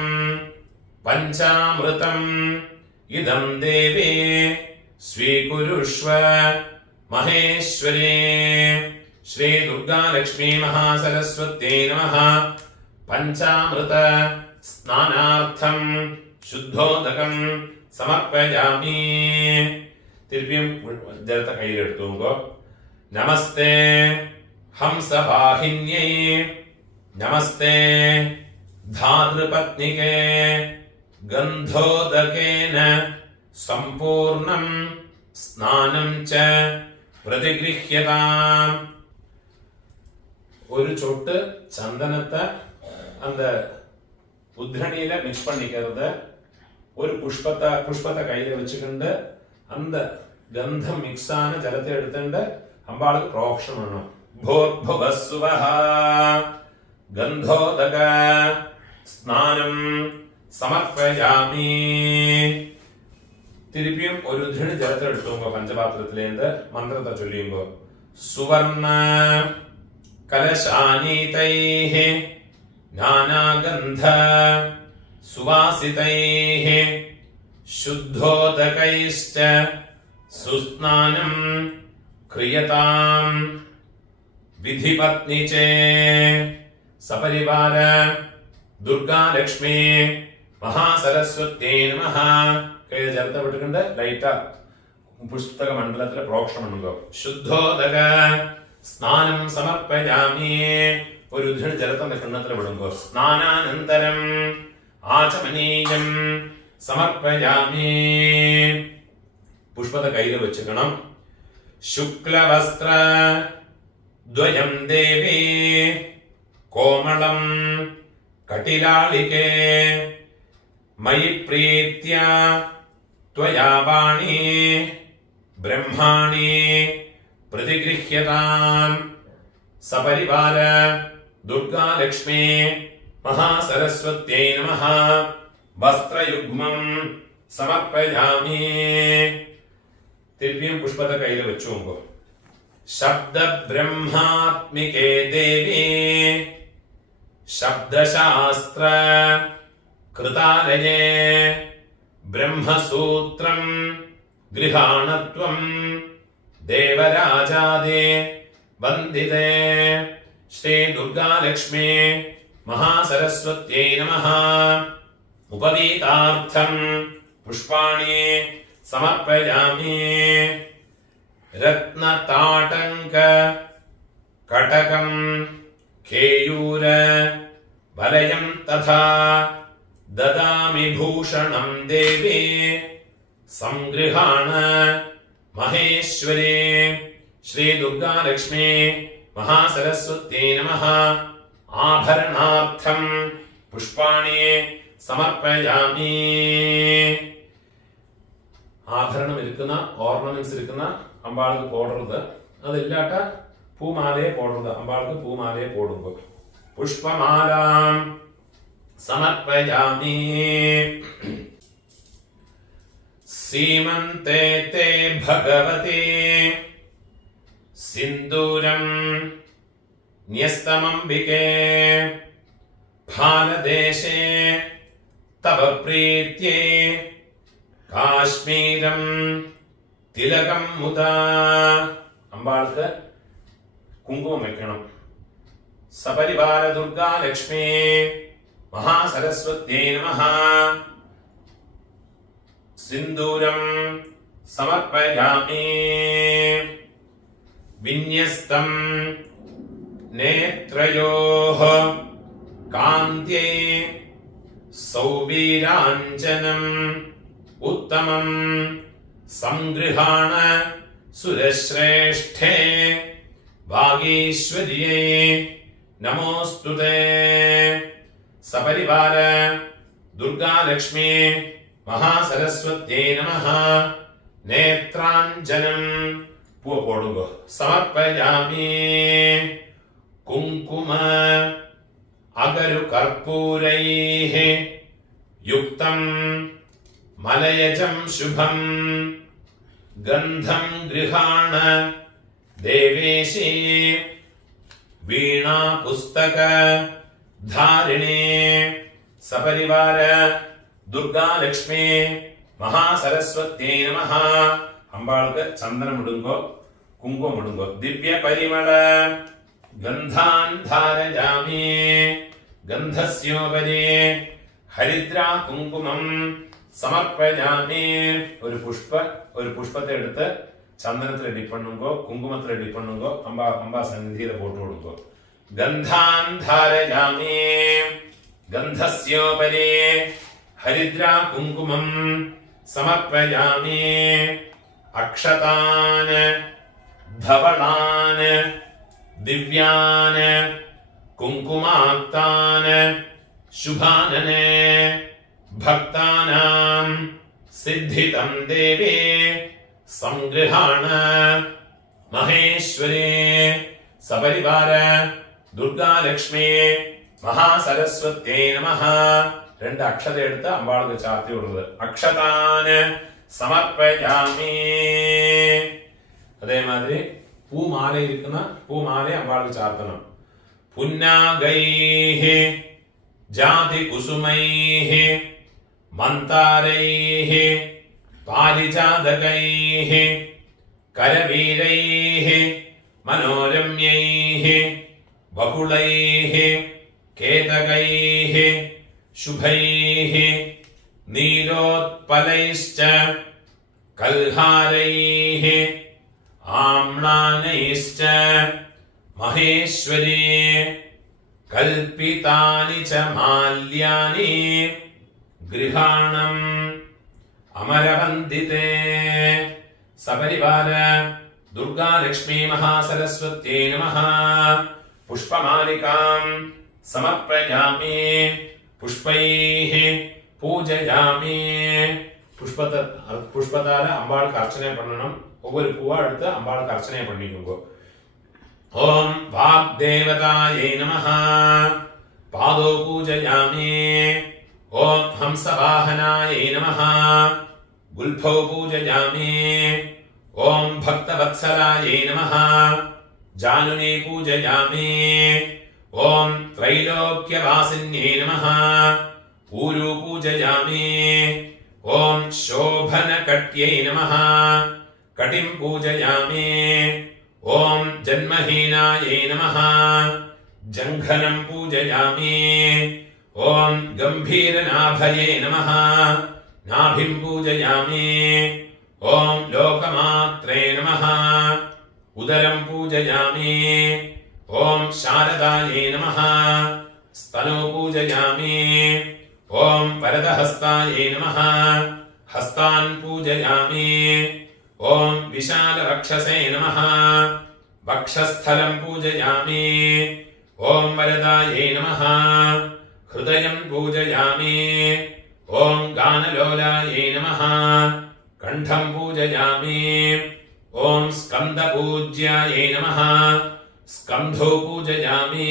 പഞ്ചാമൃതം ഇദം ദേവി സ്വീകുരുഷ്വ മഹേശ്വരേ. ശ്രീ ദുർഗാലക്ഷ്മീ മഹാസരസ്വത്यै നമഃ. പഞ്ചാമൃത സ്നാനാർത്ഥം ശുദ്ധോദകം സമർപ്പയാമി. തിരുപ്പിയും ജലത്തെ കയ്യിലെടുത്തുങ്കോ. നമസ്തേ ഹംസവാഹിന്യൈ നമസ്തേ ധാതൃപത്നികേ ഗന്ധോദകേന സമ്പൂർണം സ്നാനം ച പ്രതിഗൃഹ്യതാം. ஒரு சொட்டு சந்தனத்தை அந்த உத்ரணியில மிக்ஸ் பண்ணிக்கிறத ஒரு புஷ்பத்தை கையில வச்சுக்கிண்டு அந்த ഗന്ധം മിക്സ് ആന ജലത്തെ എടുത്തുകൊണ്ട് അമ്പാൾക്ക് പ്രോക്ഷണം വേണം. ഭോർഭുവസ്സുവഃ ഗന്ധോദക സ്നാനം സമർപ്പയാമി. തിരുപ്പിയും ഒരു ഉദ്രണി ജലത്തെ എടുത്തുമ്പോ പഞ്ചപാത്രത്തിലേന്ത് മന്ത്രത്തെ ചൊല്ലിയുമ്പോ സുവർണ കലശാനീതൈഃ നാനാഗന്ധ സുവാസിതൈഃ ശുദ്ധോദകൈശ്ച സുസ്നാനം ക്രിയതാം വിധിപത്നി ചേ സപരിവാര ദുർഗാലക്ഷ്മി മഹാസരസ്വത്യേ നമഃ. കയ്യിൽ ജലത്തെ വിട്ടുകൊണ്ട് ലൈറ്റാ പുസ്തക മണ്ഡലത്തിലെ പ്രോക്ഷണമുണ്ടോ. ശുദ്ധോദക സ്നാനം സമർപ്പയാമി. ഒരു ഉദ്രണി ജലത്തിന്റെ കിണ്ണത്തിൽ വിടുമ്പോ സ്നാനാനന്തരം ആചമനീയം സമർപ്പയാമി. പുഷ്പത്തെ കയ്യിൽ വെച്ചുക്കണം. ശുക്ലവസ്ത്ര ദ്വയം ദേവി കോമളം കട്ടിലാളികേ മയി പ്രീത്യ ത്വയാ വാണി ബ്രഹ്മാണി പ്രതിഗൃഹ്യതാം. സപരിവാര ദുർഗാലക്ഷ്മി മഹാസരസ്വത്യൈ നമഃ. വസ്ത്രയുഗ്മം സമർപ്പയാമി. തിരുപ്പിയും പുഷ്പത്തെ കയ്യിൽ വെച്ചു നോക്കൂ. ശബ്ദ ബ്രഹ്മാത്മികേ ദേവി ശബ്ദശാസ്ത്ര കൃതാലയേ ബ്രഹ്മസൂത്രം ഗൃഹാണത്വം ദേവരാജാദേ വന്ദിതേ. ശ്രീ ദുർഗാലക്ഷ്മി മഹാസരസ്വത്യൈ നമഃ. ഉപവീതാർത്ഥം പുഷ്പാണി സമർപ്പയാമി. രത്നതാടങ്ക കടകം കേയൂര വലയം തഥാ ദദാമി ഭൂഷണം ദേവി സംഗൃഹാണ മഹേശ്വരി. ശ്രീ ദുർഗാലക്ഷ്മി മഹാസരസ്വത്യൈ നമഃ. ആഭരണാർത്ഥം പുഷ്പാണി സമർപ്പയാമി. ആഭരണം ഇരിക്കുന്ന ഓർണമെന്റ്സ് ഇരിക്കുന്ന അമ്പാൾക്ക് പോടരുത്. അതില്ലാട്ട പൂമാലയെ പോടരുത്. അമ്പാൾക്ക് പൂമാലയെ പോടുമ്പോ പുഷ്പമാലാം സമർപ്പയാമി. സീമന്തേ തേ ഭഗവതി സിന്ദൂരം ന്യസ്തമംബികേ ഭാരതദേശേ തവ പ്രീത്യേ കാശ്മീരം തിലകം മുദാ. അമ്പാൾക്ക് കുങ്കുമം വെക്കണം. സപരിവാര ദുർഗാലക്ഷ്മി മഹാസരസ്വത്യൈ നമഃ. സിന്ദൂരം സമർപ്പയാമി. വിന്യസ്തം നേത്രയോഃ കാന്ത്യൈ സൗവീരാഞ്ജനം ഉത്തമം സംഗൃഹാണ സുരശ്രേഷ്ഠേ വാഗീശ്വര്യൈ നമോസ്തുതേ. സപരിവാര ദുർഗാലക്ഷ്മി മഹാസരസ്വത്യൈ നമഃ. നേത്രാഞ്ജനം പൂവ് പോടുമ്പോ സമർപ്പയാമി. കുങ്കുമ അഗരു കർപ്പൂരൈഃ യുക്തം മലയജം ശുഭം ഗന്ധം ഗൃഹാണ ദേവേശി. വീണാ പുസ്തക ധാരിണി. സപരിവാര ദുർഗാലക്ഷ്മി മഹാസരസ്വത്യൈ നമഃ. അമ്പാൾക്ക് ചന്ദനം ഇടുമ്പോ കുങ്കുമം ഇടുമ്പോ ദിവ്യ പരിമള ഗന്ധാൻ ധാരയാമി. ഗന്ധസ്യോപരി ഹരിദ്ര കുങ്കുമം സമർപ്പയാമി. ഒരു പുഷ്പത്തെ എടുത്ത് ചന്ദനത്തിൽ ഡിപ്പണ്ണുമ്പോ കുങ്കുമത്തിൽ ഡിപ്പണ്ണുമ്പോ അമ്പ സന്നിധിയിലെ പോട്ട് കൊടുക്കോ. ഗന്ധാൻ ധാരയാമി. गन्धस्योपरि हरिद्रा कुङ्कुमं समर्पयामि। अक्षतान् धवलान् दिव्यान् कुङ्कुमाक्तान् शुभानन् भक्तानां सिद्धितं देवे संगृहाण। महेश्वरे सपरिवार दुर्गा लक्ष्मी महासरस्वत्यै नमः. രണ്ട് അക്ഷത എടുത്ത് അമ്പാൾക്ക് ചാർത്തി വിടുന്നത്. അക്ഷതാന് സമർപ്പയാമി. അതേമാതിരി പൂമാല ഇരിക്കുന്ന പൂമാല അമ്പാൾക്ക് ചാർത്തണം. പുന്നാഗൈഹി ജാതി കുസുമൈഹി മന്താരൈഹി പാരിജാതകൈഹി കരവീരൈഹി മനോരമ്യൈഹി ബഹുളൈഹി കേതകൈഹി ശുഭൈഹി നീലോത്പലൈശ്ച കൽഹാരൈഹി ആമ്ലാനൈശ്ച മഹേശ്വരീ കൽപിതാനി ച മാല്യാനി ഗൃഹാണം അമരവന്ദിതേ. സപരിവാര ദുർഗാ ലക്ഷ്മീ മഹാസരസ്വത്यै നമഃ. പുഷ്പമാലികാം സമർപ്പയാമി. പുഷ്പൈഃ പൂജയാമി. പുഷ്പത്താല അമ്പാൾക്ക് അർച്ചന പണ്ണണം. ഒവ്വൊരു പൂവാ എടുത്ത് അമ്പാൾക്ക് അർച്ചന പണിക്കുമ്പോ ഓം വാഗ്ദേവതായൈ നമഃ. പാദോ പൂജയാമി. ഓം ഹംസവാഹനായൈ നമഃ. ഗുൽഫോ പൂജയാമി. ഓം ഭക്തവത്സലായൈ നമഃ. ജാനുനേ പൂജയാമി. ഓം ത്രൈലോക്യവാസിന്യൈ നമഃ. ഊരു പൂജയാമി. ഓം ശോഭനകട്യൈ നമഃ. കടിം പൂജയാമി. ഓം ജന്മഹീനായൈ നമഃ. ജംഘനം പൂജയാമി. ഓം ഗംഭീരനാഭയേ നമഃ. നാഭിം പൂജയാമി. ഓം ലോകമാത്രേ നമഃ. ഉദരം പൂജയാമി. ഓം ശാരദായൈ നമഃ. സ്തനോ പൂജയാമി. ഓം വരദഹസ്തായൈ നമഃ. ഹസ്താൻ പൂജയാമി. ഓം വിശാലവക്ഷസേ നമഃ. വക്ഷസ്ഥലം പൂജയാമി. ഓം വരദായൈ നമഃ. ഹൃദയം പൂജയാമി. ഓം ഗാനലോലായൈ നമഃ. കണ്ഠം പൂജയാമി. ഓം സ്കന്ദപൂജ്യായൈ നമഃ. സ്കന്ധോ പൂജയാമി.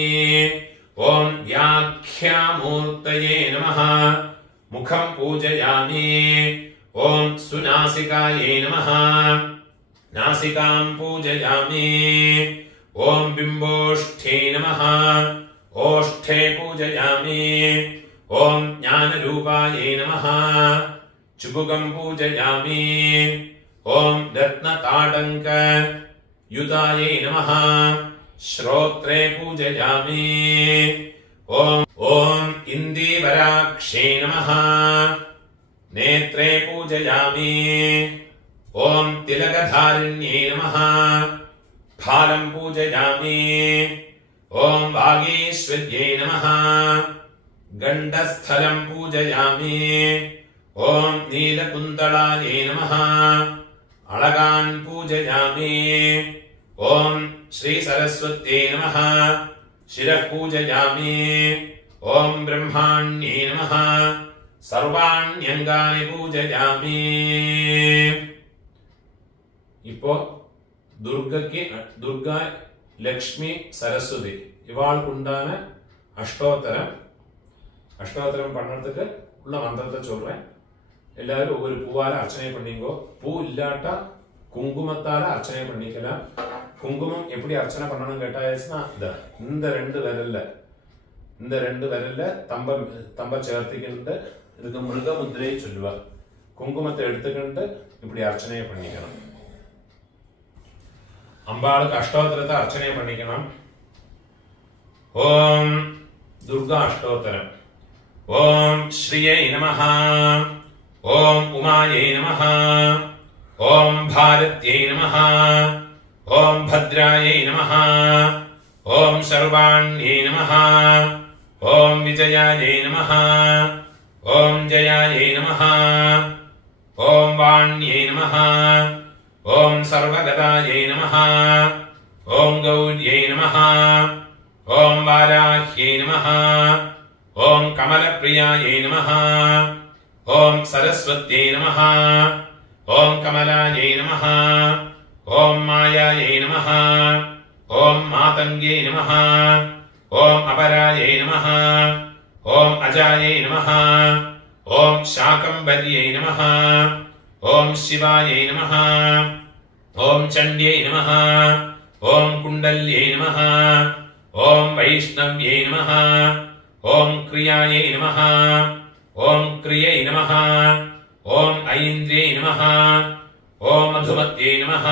ഓം വ്യാഖ്യാമൂർത്തയേ നമഃ. മുഖം പൂജയാമി. ഓം സുനാസികായൈ നമഃ. നാസികാം പൂജയാമി. ഓം ബിംബോഷ്ഠ്യൈ നമഃ. ഓഷ്ഠേ പൂജയാമി. ഓം ജ്ഞാനരൂപായൈ നമഃ. ചുബുകം പൂജയാമി. ഓം രത്നതാടങ്ക യുതായൈ നമഃ. ശ്രോത്രേ പൂജയാമി. ഓം ഇന്ദീവരാക്ഷേ നമഃ. നേത്രേ പൂജയാമി. ഓം തിലകധാരിണ്യേ നമഃ. ഫാലം പൂജയാമി. ഓം വാഗീശ്വര്यै നമഃ. ഗണ്ഡസ്ഥലം പൂജയാമി. ഓം നീലകുന്തളായൈ നമഃ. അളകാൻ പൂജയാമി. ഓം ശ്രീ സരസ്വത്यै നമഃ. ശിരഃ പൂജയാമി. ഓം ബ്രഹ്മാണ്യേ നമഃ. സർവാണ്യംഗാനി പൂജയാമി. ഇപ്പോ ദുർഗ ലക്ഷ്മി സരസ്വതി ഇവാൾക്കുണ്ടാன அஷ்டோத்தரம் பண்ணறதுக்கு உள்ள மந்திரத்தை சொல்றேன். எல்லாரும் ஒவ்வொரு பூவால அர்ச்சனை பண்ணிங்கோ. பூ இல்லாட்டா குங்குமத்தால அர்ச்சனை பண்ணிக்கலாம். குங்குமம் எப்படி அர்ச்சனை பண்ணணும் கேட்டாச்சுன்னா இந்த ரெண்டு விரல்ல தம்ப சேர்த்துக்கிட்டு இதுக்கு மிருக முத்திரையை சொல்லுவார். குங்குமத்தை எடுத்துக்கிட்டு இப்படி அர்ச்சனையை பண்ணிக்கணும். அம்பாளுக்கு அஷ்டோத்தரத்தை அர்ச்சனை பண்ணிக்கணும். ஓம் துர்கா அஷ்டோத்தரம். ஓம் ஸ்ரீயை நமஹ. ஓம் உமாயை நமஹ. ஓம் பாரத்யை நமஹ. ஓம் பத்ராயை நமஹ. ஓம் சர்வாண்யை நமஹ. ओम विजयायै नमः ओम जयायै नमः ओम वाण्यै नमः ओम सर्वगतायै नमः ओम गौर्यै नमः ओम वाराह्यै नमः ओम कमलप्रियायै नमः ओम सरस्वत्यै नमः ओम कमलायै नमः ओम मायायै नमः ओम मातङ्ग्यै नमः ओम अपरायै नमः ओम अजायै नमः ओम शाकम्भर्यै नमः ओम शिवायै नमः ओम चण्ड्यै नमः ओम कुण्डल्यै नमः ओम वैष्णव्यै नमः ओम क्रियायै नमः ओम क्रियै नमः ओम ऐन्द्र्यै नमः ओम मधुमत्यै नमः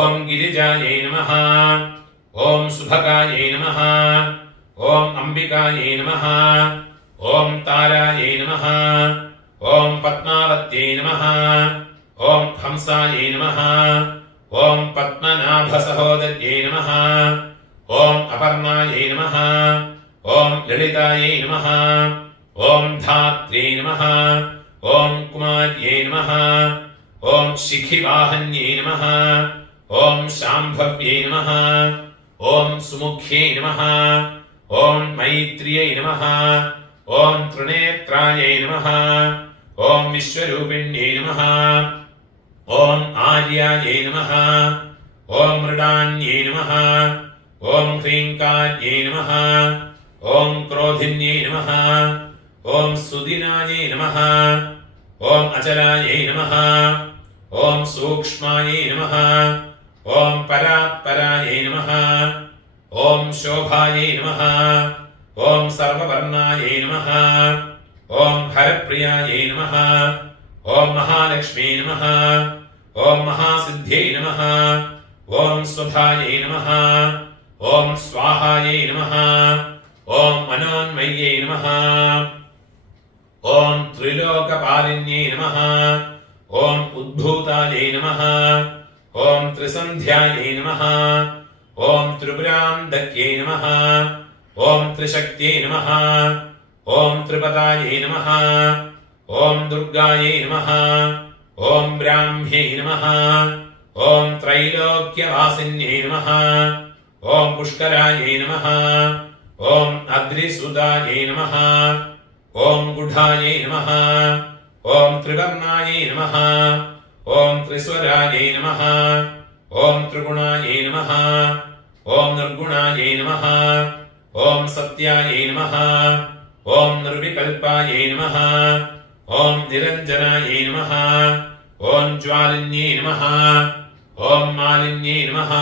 ओम गिरिजायै नमः ओम सुभगायै नमः ओम अंबिकायै नमः ओम तारायै नमः ओम पद्मावत्यै नमः ओम हंसायै नमः ओम पद्मनाभसहोदर्यै नमः ओम अपर्णायै नमः ओम ललितायै नमः ओम धात्र्यै नमः ओम कुमार्यै नमः ओम शिखिवाहन्यै नमः ओम शाम्भव्यै नमः ओम सुमुख्यै नमः ओम मैत्र्यै नमः ओम त्रिनेत्रायै नमः ओम विश्वरूपिण्यै नमः ओम आर्यायै नमः ओम मृडान्यै नमः ओम ह्रीङ्कार्यै नमः ओम क्रोधिन्यै नमः ओम सुदिनायै नमः ओम अचलायै नमः ओम सूक्ष्मायै नमः ओम परात्परायै नमः ओम शोभायै नमः ओम सर्ववर्णायै नमः ओम हरप्रियायै नमः ओम महालक्ष्मी नमः ओम महासिद्ध्यै नमः ओम स्वधायै नमः ओम स्वाहायै नमः ओम मनोन्मय्यै नमः ओम त्रिलोकपालिन्यै नमः ओम उद्भूतायै नमः ओम त्रिसन्ध्यायै नमः ओम त्रिपुरान्तक्यै नमः ओम त्रिशक्त्यै नमः ओम त्रिपदायै नमः ओम दुर्गायै नमः ओम ब्राह्म्यै नमः ओम त्रैलोक्यवासिन्यै नमः ओम पुष्करायै नमः ओम अद्रिसुदायै नमः ओम गुढायै नमः ओम त्रिवर्णायै नमः ओम त्रिस्वरायै नमः ओम त्रिगुणायै नमः ओम निर्गुणायै नमः ओम सत्यायै नमः ओम निर्विकल्पायै नमः ओम निरञ्जनायै नमः ओम ज्वालिन्यै नमः ओम मालिन्यै नमः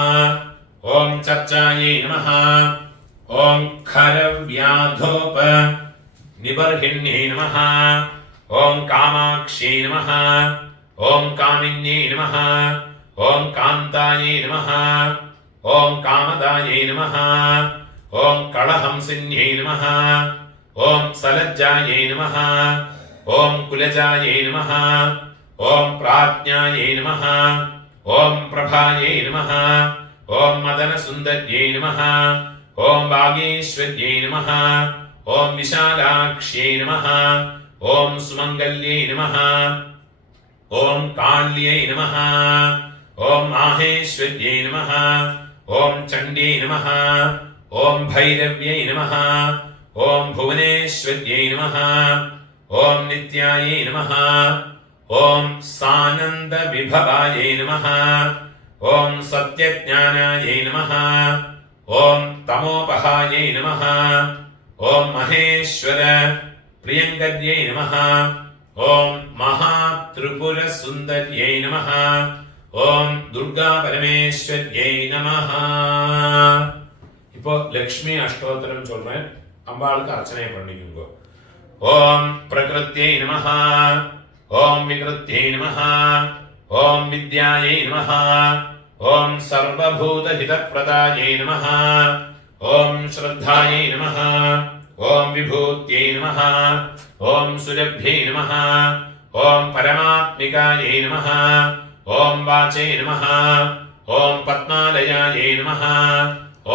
ओम चर्चायै नमः ओम खरव्याधोप निबर्हिण्यै नमः ओम कामाक्ष्यै नमः ओम कामिन्यै नमः ओम कान्तायै नमः ओम कामदायै नमः ओम कलहंसिन्यै नमः ओम सलज्जायै नमः ओम कुलजायै नमः ओम प्राज्ञायै नमः ओम प्रभायै नमः ओम मदनसुन्दर्यै नमः ओम वागीश्वर्यै नमः ओम विशालाक्ष्यै नमः ओम सुमङ्गल्यै नमः ओम काल्यै नमः ओम माहेश्वर्यै नमः ओम चण्ड्यै नमः ओम भैरव्यै नमः ओम भुवनेश्वर्यै नमः ओम नित्यायै नमः ओम सानन्दविभवायै नमः ओम सत्यज्ञानायै नमः ओम तमोपहायै नमः ओम महेश्वर प्रियङ्कर्यै नमः ओम महात्रिपुरसुन्दर्यै नमः ओम दुर्गा परमेश्वर्यै नमः. இப்போ லக்ஷ்மி அஷ்டோத்திரம் சொல்றேன், அம்பாளுக்கு அர்ச்சனை பண்ணிக்குங்க. ஓம் பிரகிருத்யை நமஹ, ஓம் விக்ருத்யை நமஹ, ஓம் வித்யாயை நமஹ, ஓம் சர்வபூத ஹிதப்ரதாயை நமஹ, ஓம் ஸ்ரத்தாயை நமஹ, ஓம் விபூத்யை நமஹ, ஓம் சுரப்யை நமஹ, ஓம் பரமாத்மிகாயை நமஹ, ஓம் வாச்சை நமஹ, ஓம் பத்மாலயாயை நமஹ,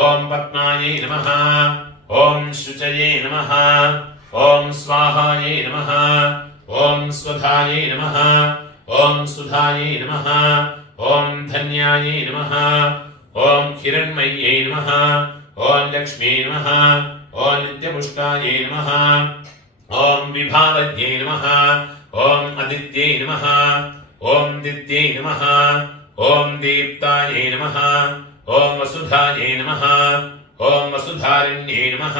ஓம் பத்மாயை நமஹ, ओम शुचये नमः ओम स्वाहाये नमः ओम स्वधाये नमः ओम सुधाये नमः ओम धन्याये नमः ओम हिरण्मये नमः ओम लक्ष्मी नमः ओम नित्यपुष्टाये नमः ओम विभावद्ये नमः ओम अदित्ये नमः ओम दित्ये नमः ओम दीप्ताये नमः ओम वसुधाये नमः ओम वसुधारण्ये नमः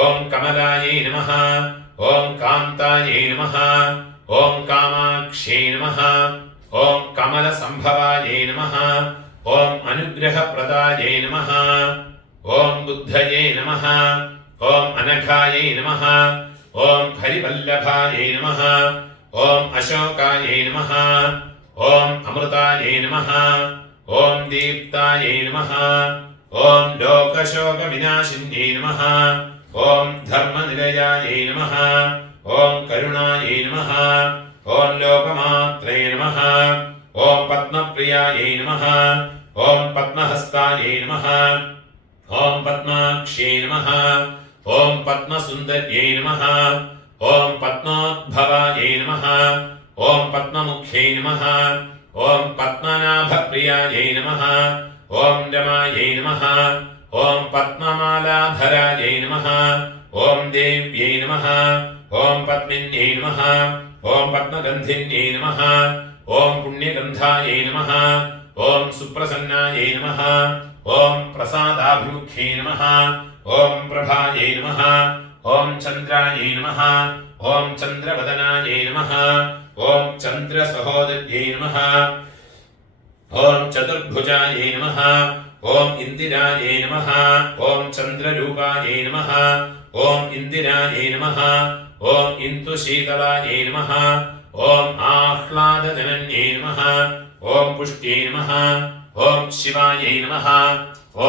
ओम कमलाये नमः ओम कान्ताये नमः ओम कामाक्षे नमः ओम कमलसंभवाये नमः ओम अनुग्रहप्रदाये नमः ओम बुद्धये नमः ओम अनघाये नमः ओम हरिवल्लभाये नमः ओम अशोकाये नमः ओम अमृताये नमः ओम दीप्ताये नमः ओम लोकशोकविनाशिन्ये नमः ओम धर्मनिलयाये नमः ओम करुणाये नमः ओम लोकमात्रे नमः ओम पद्मप्रियाये नमः ओम पद्महस्ताये नमः ओम पद्माक्षे नमः ओम पद्मसुन्दर्ये नमः ओम पद्मोद्भवाये नमः ओम पद्ममुखे नमः ओम पद्मनाभप्रियाये नमः ओम रमाये नमः ओम पद्ममालाधराये नमः ओम देव्यै नमः ओम पद्मिन्यै नमः ओम पद्मगन्धिन्यै नमः ओम पुण्यगन्धायै नमः ओम सुप्रसन्नायै नमः ओम प्रसादाभिमुखे नमः ओम प्रभायै नमः ओम चन्द्रायै नमः ओम चन्द्रवदनायै नमः ओम चन्द्रसहोदर्यै नमः ओम चतुर्भुजायै नमः ओम इंदिरायै नमः ओम चन्द्ररूपायै नमः ओम इंदिरायै नमः ओम इंदुशीतलायै नमः ओम आह्लादजनन्यै नमः ओम पुष्ट्यै नमः ओम शिवायै नमः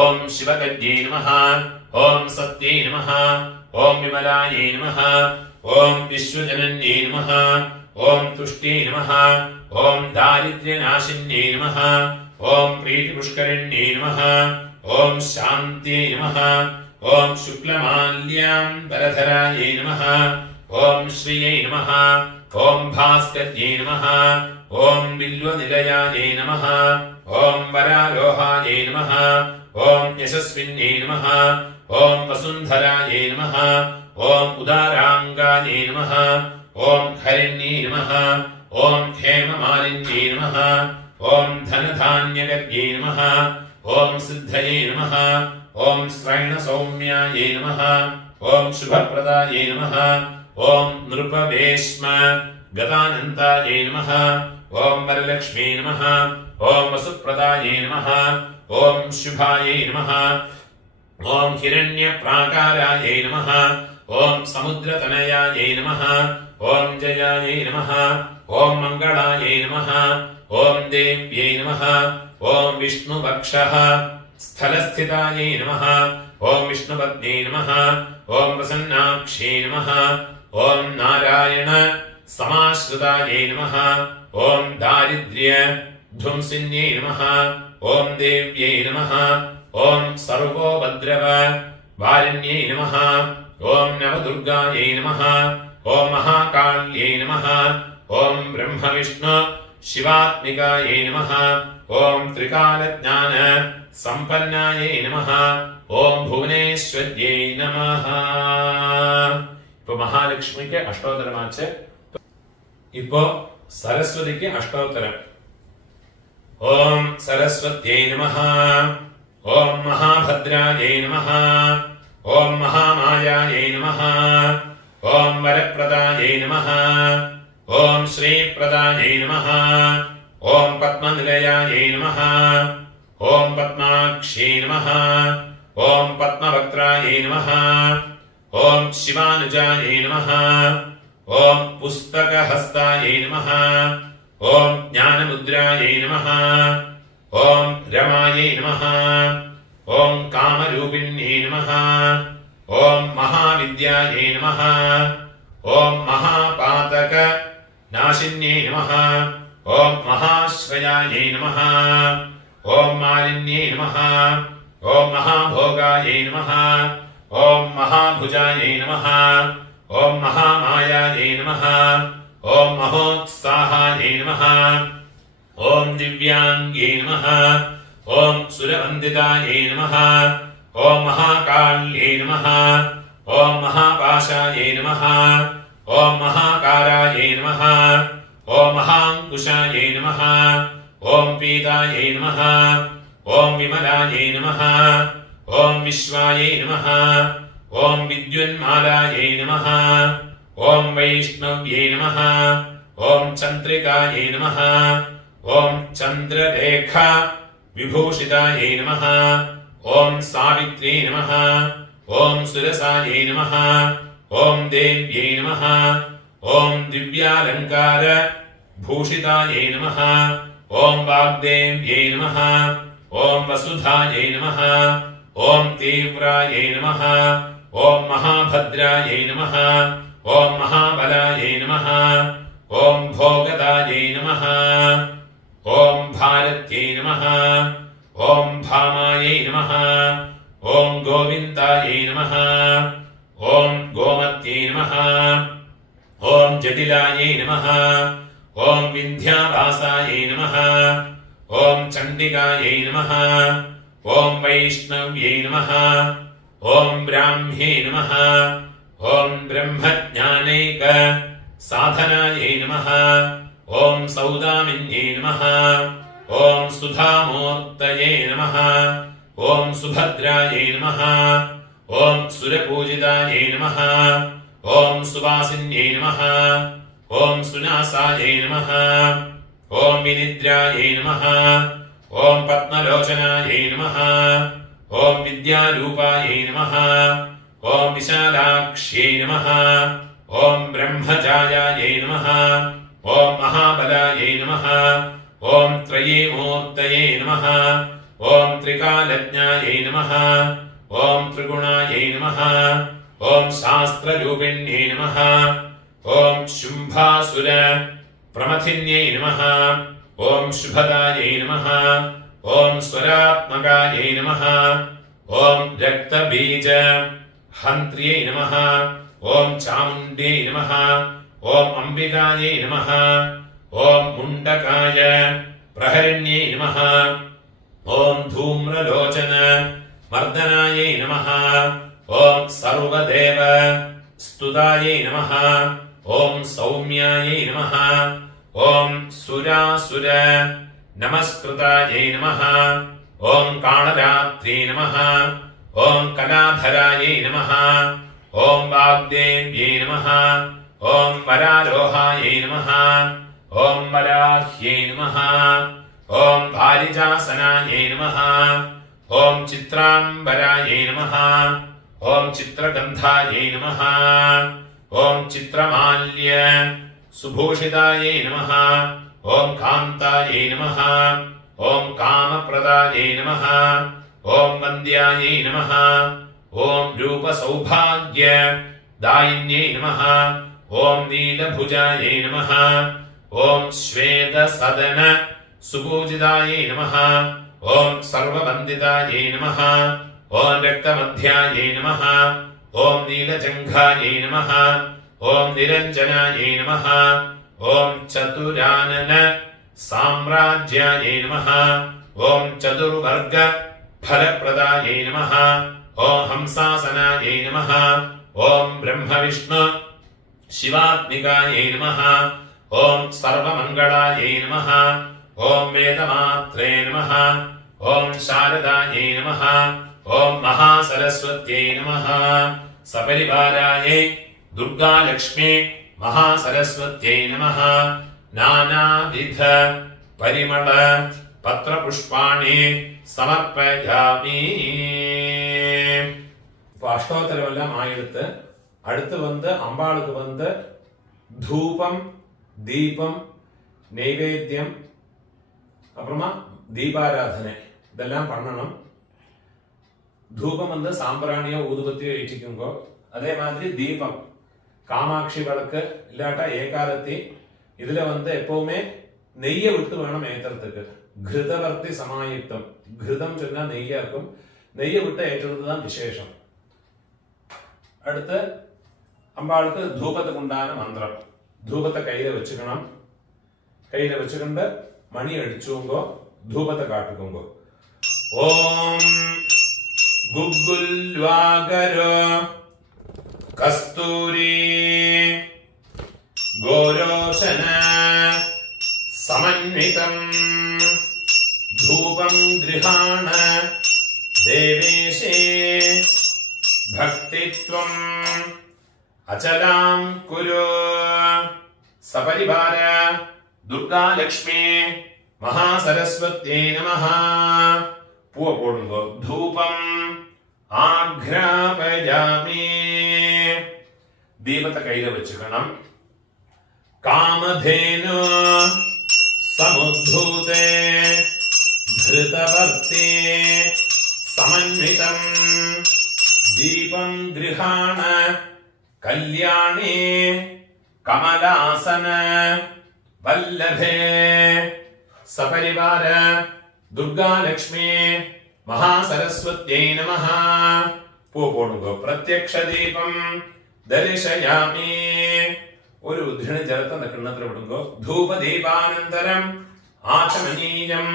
ओम शिवगद्यै नमः ओम सत्यै नमः ओम विमलायै नमः ओम विश्वजनन्यै नमः ओम तुष्ट्यै नमः ओम दारिद्र्यनाशिन्यै नमः ओम प्रीतिपुष्करिण्यै नमः ओम शान्त्यै नमः ओम शुक्लमाल्याम्बरधरायै नमः ओम श्रियै नमः ओम भास्कर्यै नमः ओम बिल्वनिलयायै नमः ओम वरारोहायै नमः ओम यशस्विन्यै नमः ओम वसुन्धरायै नमः ओम उदाराङ्गायै नमः ओम हरिण्यै नमः ओम हेममालिन्यै नमः ओम धनधान्यगर्यै नमः ओम सिद्धये नमः ओम श्रैणसौम्यायै नमः ओम शुभप्रदायै नमः ओम नृपवेश्म गतानन्तायै नमः ओम वरलक्ष्मी नमः ओम वसुप्रदायै नमः ओम शुभायै नमः ओम हिरण्यप्राकारायै नमः ओम समुद्रतनयायै नमः ओम जयायै नमः ओम मंगलायै नमः ओम देव्यै नमः ओम विष्णुवक्षः स्थलस्थितायै नमः ओम विष्णुपत्न्यै नमः ओम प्रसन्नाक्षै नमः ओम नारायण समाश्रितायै नमः ओम दारिद्र्य ध्वंसिन्यै नमः ओम देव्यै नमः ओम सर्वोपद्रव वारिण्यै नमः ओम नवदुर्गायै नमः ओम महाकाल्यै नमः ओम ब्रह्मविष्णु शिवात्मिकायै नमः ओम त्रिकालज्ञान संपन्नायै नमः ओम भुवनेश्वर्यै नमः. இப்போ மகாலட்சுமிக்கு அஷ்டோத்தரமாச்சு. இப்போ சரஸ்வதிக்கு அஷ்டோத்தரம். ஓம் சரஸ்வத்யை நமஹ ஓம் மகாபத்ராயை நமஹ ஓம் மகாமாயாயை நமஹ ஓம் வரப்பிரதாயை நமஹ ஓம் ஸ்ரீபிரதாயை நமஹ ஓம் பத்மநிலயாயை நமஹ ஓம் பத்மாக்ஷை நமஹ ஓம் பத்மவக்த்ராயை நமஹ ஓம் சிவானுஜாயை நமஹ ஓம் புஸ்தகஹஸ்தாயை நமஹ ஓம் ஞானமுத்ராயை நமஹ ஓம் ரமாயை நமஹ ஓம் காமரூபிண்யை நமஹ ஓம் மகாவித்யாயை நமஹ ஓம் மகாபாதக நாசின்யை நமஹ ஓம் மகாஸ்வயாயை நமஹ ஓம் மாலின்யை நமஹ ஓம் மகாபோகாயை நமஹ ओम महाभुजायै नमः ओम महामायायै नमः ओम महोत्साहायै नमः ओम दिव्यांग्यै नमः ओम सुरवन्दितायै नमः ओम महाकाल्यै नमः ओम महापाशायै नमः ओम महाकारायै नमः ओम महांकुशायै नमः ओम पीतायै नमः ओम विमलायै नमः ओम विश्वायै नमः ओम विद्युन्मालायै नमः ओम वैष्णव्यै नमः ओम चन्द्रिकायै नमः ओम चन्द्ररेखा विभूषितायै नमः ओम सावित्र्यै नमः ओम सुरसायै नमः ओम देव्यै नमः ओम दिव्यालंकार भूषितायै नमः ओम वाग्देव्यै नमः ओम वसुधायै नमः ओम तीव्रायै नमः ओम महाभद्रायै नमः ओम महाबलायै नमः ओम भोगदायै नमः ओम भारत्यै नमः ओम भामायै नमः ओम गोविन्दायै नमः ओम गोमत्यै नमः ओम जटिलायै नमः ओम विन्ध्यावासायै नमः ओम चण्डिकायै नमः ओम वैष्णव्यै नमः ओम ब्राह्म्यै नमः ओम ब्रह्मज्ञानैक साधनायै नमः ओम सौदामिन्यै नमः ओम सुधामूर्तये नमः ओम सुभद्रायै नमः ओम सुरपूजितायै नमः ओम सुवासिन्यै नमः ओम सुनासायै नमः ओम विनिद्रायै नमः ओम पद्मलोचनायै नमः ओम विद्यारूपायै नमः ओम विशालाक्ष्यै नमः ओम ब्रह्मजायायै नमः ओम महाबलायै नमः ओम त्रयीमूर्तये नमः ओम त्रिकालज्ञायै नमः ओम त्रिगुणायै नमः ओम शास्त्ररूपिण्यै नमः ओम शुम्भासुर प्रमथिन्यै नमः ओम शुभदायै नमः ओम स्वरात्मकायै नमः ओम रक्तबीज हन्त्र्यै नमः ओम चामुण्ड्यै नमः ओम अंबिकायै नमः ओम मुण्डकाय प्रहरिण्यै नमः ओम धूम्रलोचन मर्दनायै नमः ओम सर्वदेव स्तुतायै नमः ओम सौम्यायै नमः ओम सुरासुर नमस्कृतायै नमः ओम कालरात्र्यै नमः ओम कलाधरायै नमः ओम वाग्देव्यै नमः ओम वरारोहायै नमः ओम वराह्यै नमः ओम वारिजासनायै नमः ओम चित्राम्बरायै नमः ओम चित्रगन्धायै नमः ओम चित्रमाल्य सुभूषितायै नमः ओम कान्तायै नमः ओम कामप्रदायै नमः ओम वन्द्यायै नमः ओम रूपसौभाग्य दायिन्यै नमः ओम नीलभुजायै नमः ओम श्वेतसदन सुपूजितायै नमः ओम सर्ववन्दितायै नमः ओम रक्तमध्यायै नमः ओम नीलजङ्घायै नमः ओम निरञ्जनायै नमः ओम चतुरानन साम्राज्यायै नमः ओम चतुर्वर्ग फलप्रदायै नमः ओम हंसासनायै नमः ओम ब्रह्मविष्णु शिवात्मिकायै नमः ओम सर्वमङ्गलायै नमः ओम वेदमात्रे नमः ओम शारदायै नमः ओम महासरस्वत्यै नमः सपरिवारायै दुर्गालक्ष्मी महासरस्वत्यै नमः नानाविध परिमळ पत्रपुष्पाणि സമർപ്പയാമി. இப்போ அஷ்டோத்தரம் எல்லாம் ஆயிடுத்து. அடுத்து வந்து அம்பாளுக்கு வந்து தூபம், தீபம், நைவேத்தியம், அப்புறமா தீபாராதனை இதெல்லாம் பண்ணணும். தூபம் வந்து சாம்பிராணியோ ஊதுபத்தியோ ஏற்றிக்குங்கோ. அதே மாதிரி தீபம் காமாட்சி விளக்கு இல்லாட்டா ஏகாரத்தி இதுல வந்து எப்பவுமே நெய்யை விட்டு வேணும் ஏத்துறதுக்கு. கிருதவர்த்தி சமாயுக்தம், கிருதம் சொன்னா நெய்யா இருக்கும், நெய்யை விட்டு ஏற்றுறது தான் விசேஷம். അടുത്ത് അമ്പാൾക്ക് ധൂപത്തുണ്ടാകുന്ന മന്ത്രം. ധൂപത്തെ കയ്യില് വെച്ചുക്കണം. കയ്യില് വെച്ചുകൊണ്ട് മണി അടിച്ചുകൊണ്ടോ ധൂപത്തെ കാട്ടുകൊണ്ടോ ഓം ഗുഗുൽവാകരോ കസ്തൂരി ഗോരോചന സമന്വിതം ധൂപം ഗൃഹാണ ദേവേശേ ഭക്തിത്വം അചലാം കുരു സപരിവാര ദുർഗാലക്ഷ്മി മഹാസരസ്വത്യേ നമഃ. പൂവ പോടുങ്കോ ധൂപം ആഘ്രാപയാമി. ദീപത്തെ കയ്യിൽ വെച്ചുക്കണം. കാമധേനു സമുദ്ധൂതേ ധൃതവർത്തേ സമന്വിതം ദീപം ഗൃഹാണ കല്യാണേ കമലാസന വല്ലഭേ സപരിവാര ദുർഗാലക്ഷ്മി മഹാസരസ്വത്യൈ നമഃ. പൂ പോടുങ്കോ പ്രത്യക്ഷ ദീപം ദർശയാമി. ഒരു ഉദ്ധിണ ജലത്തെ കിണ്ണത്തിൽ വിടുങ്കോ ധൂപദീപാനന്തരം ആചമനീയം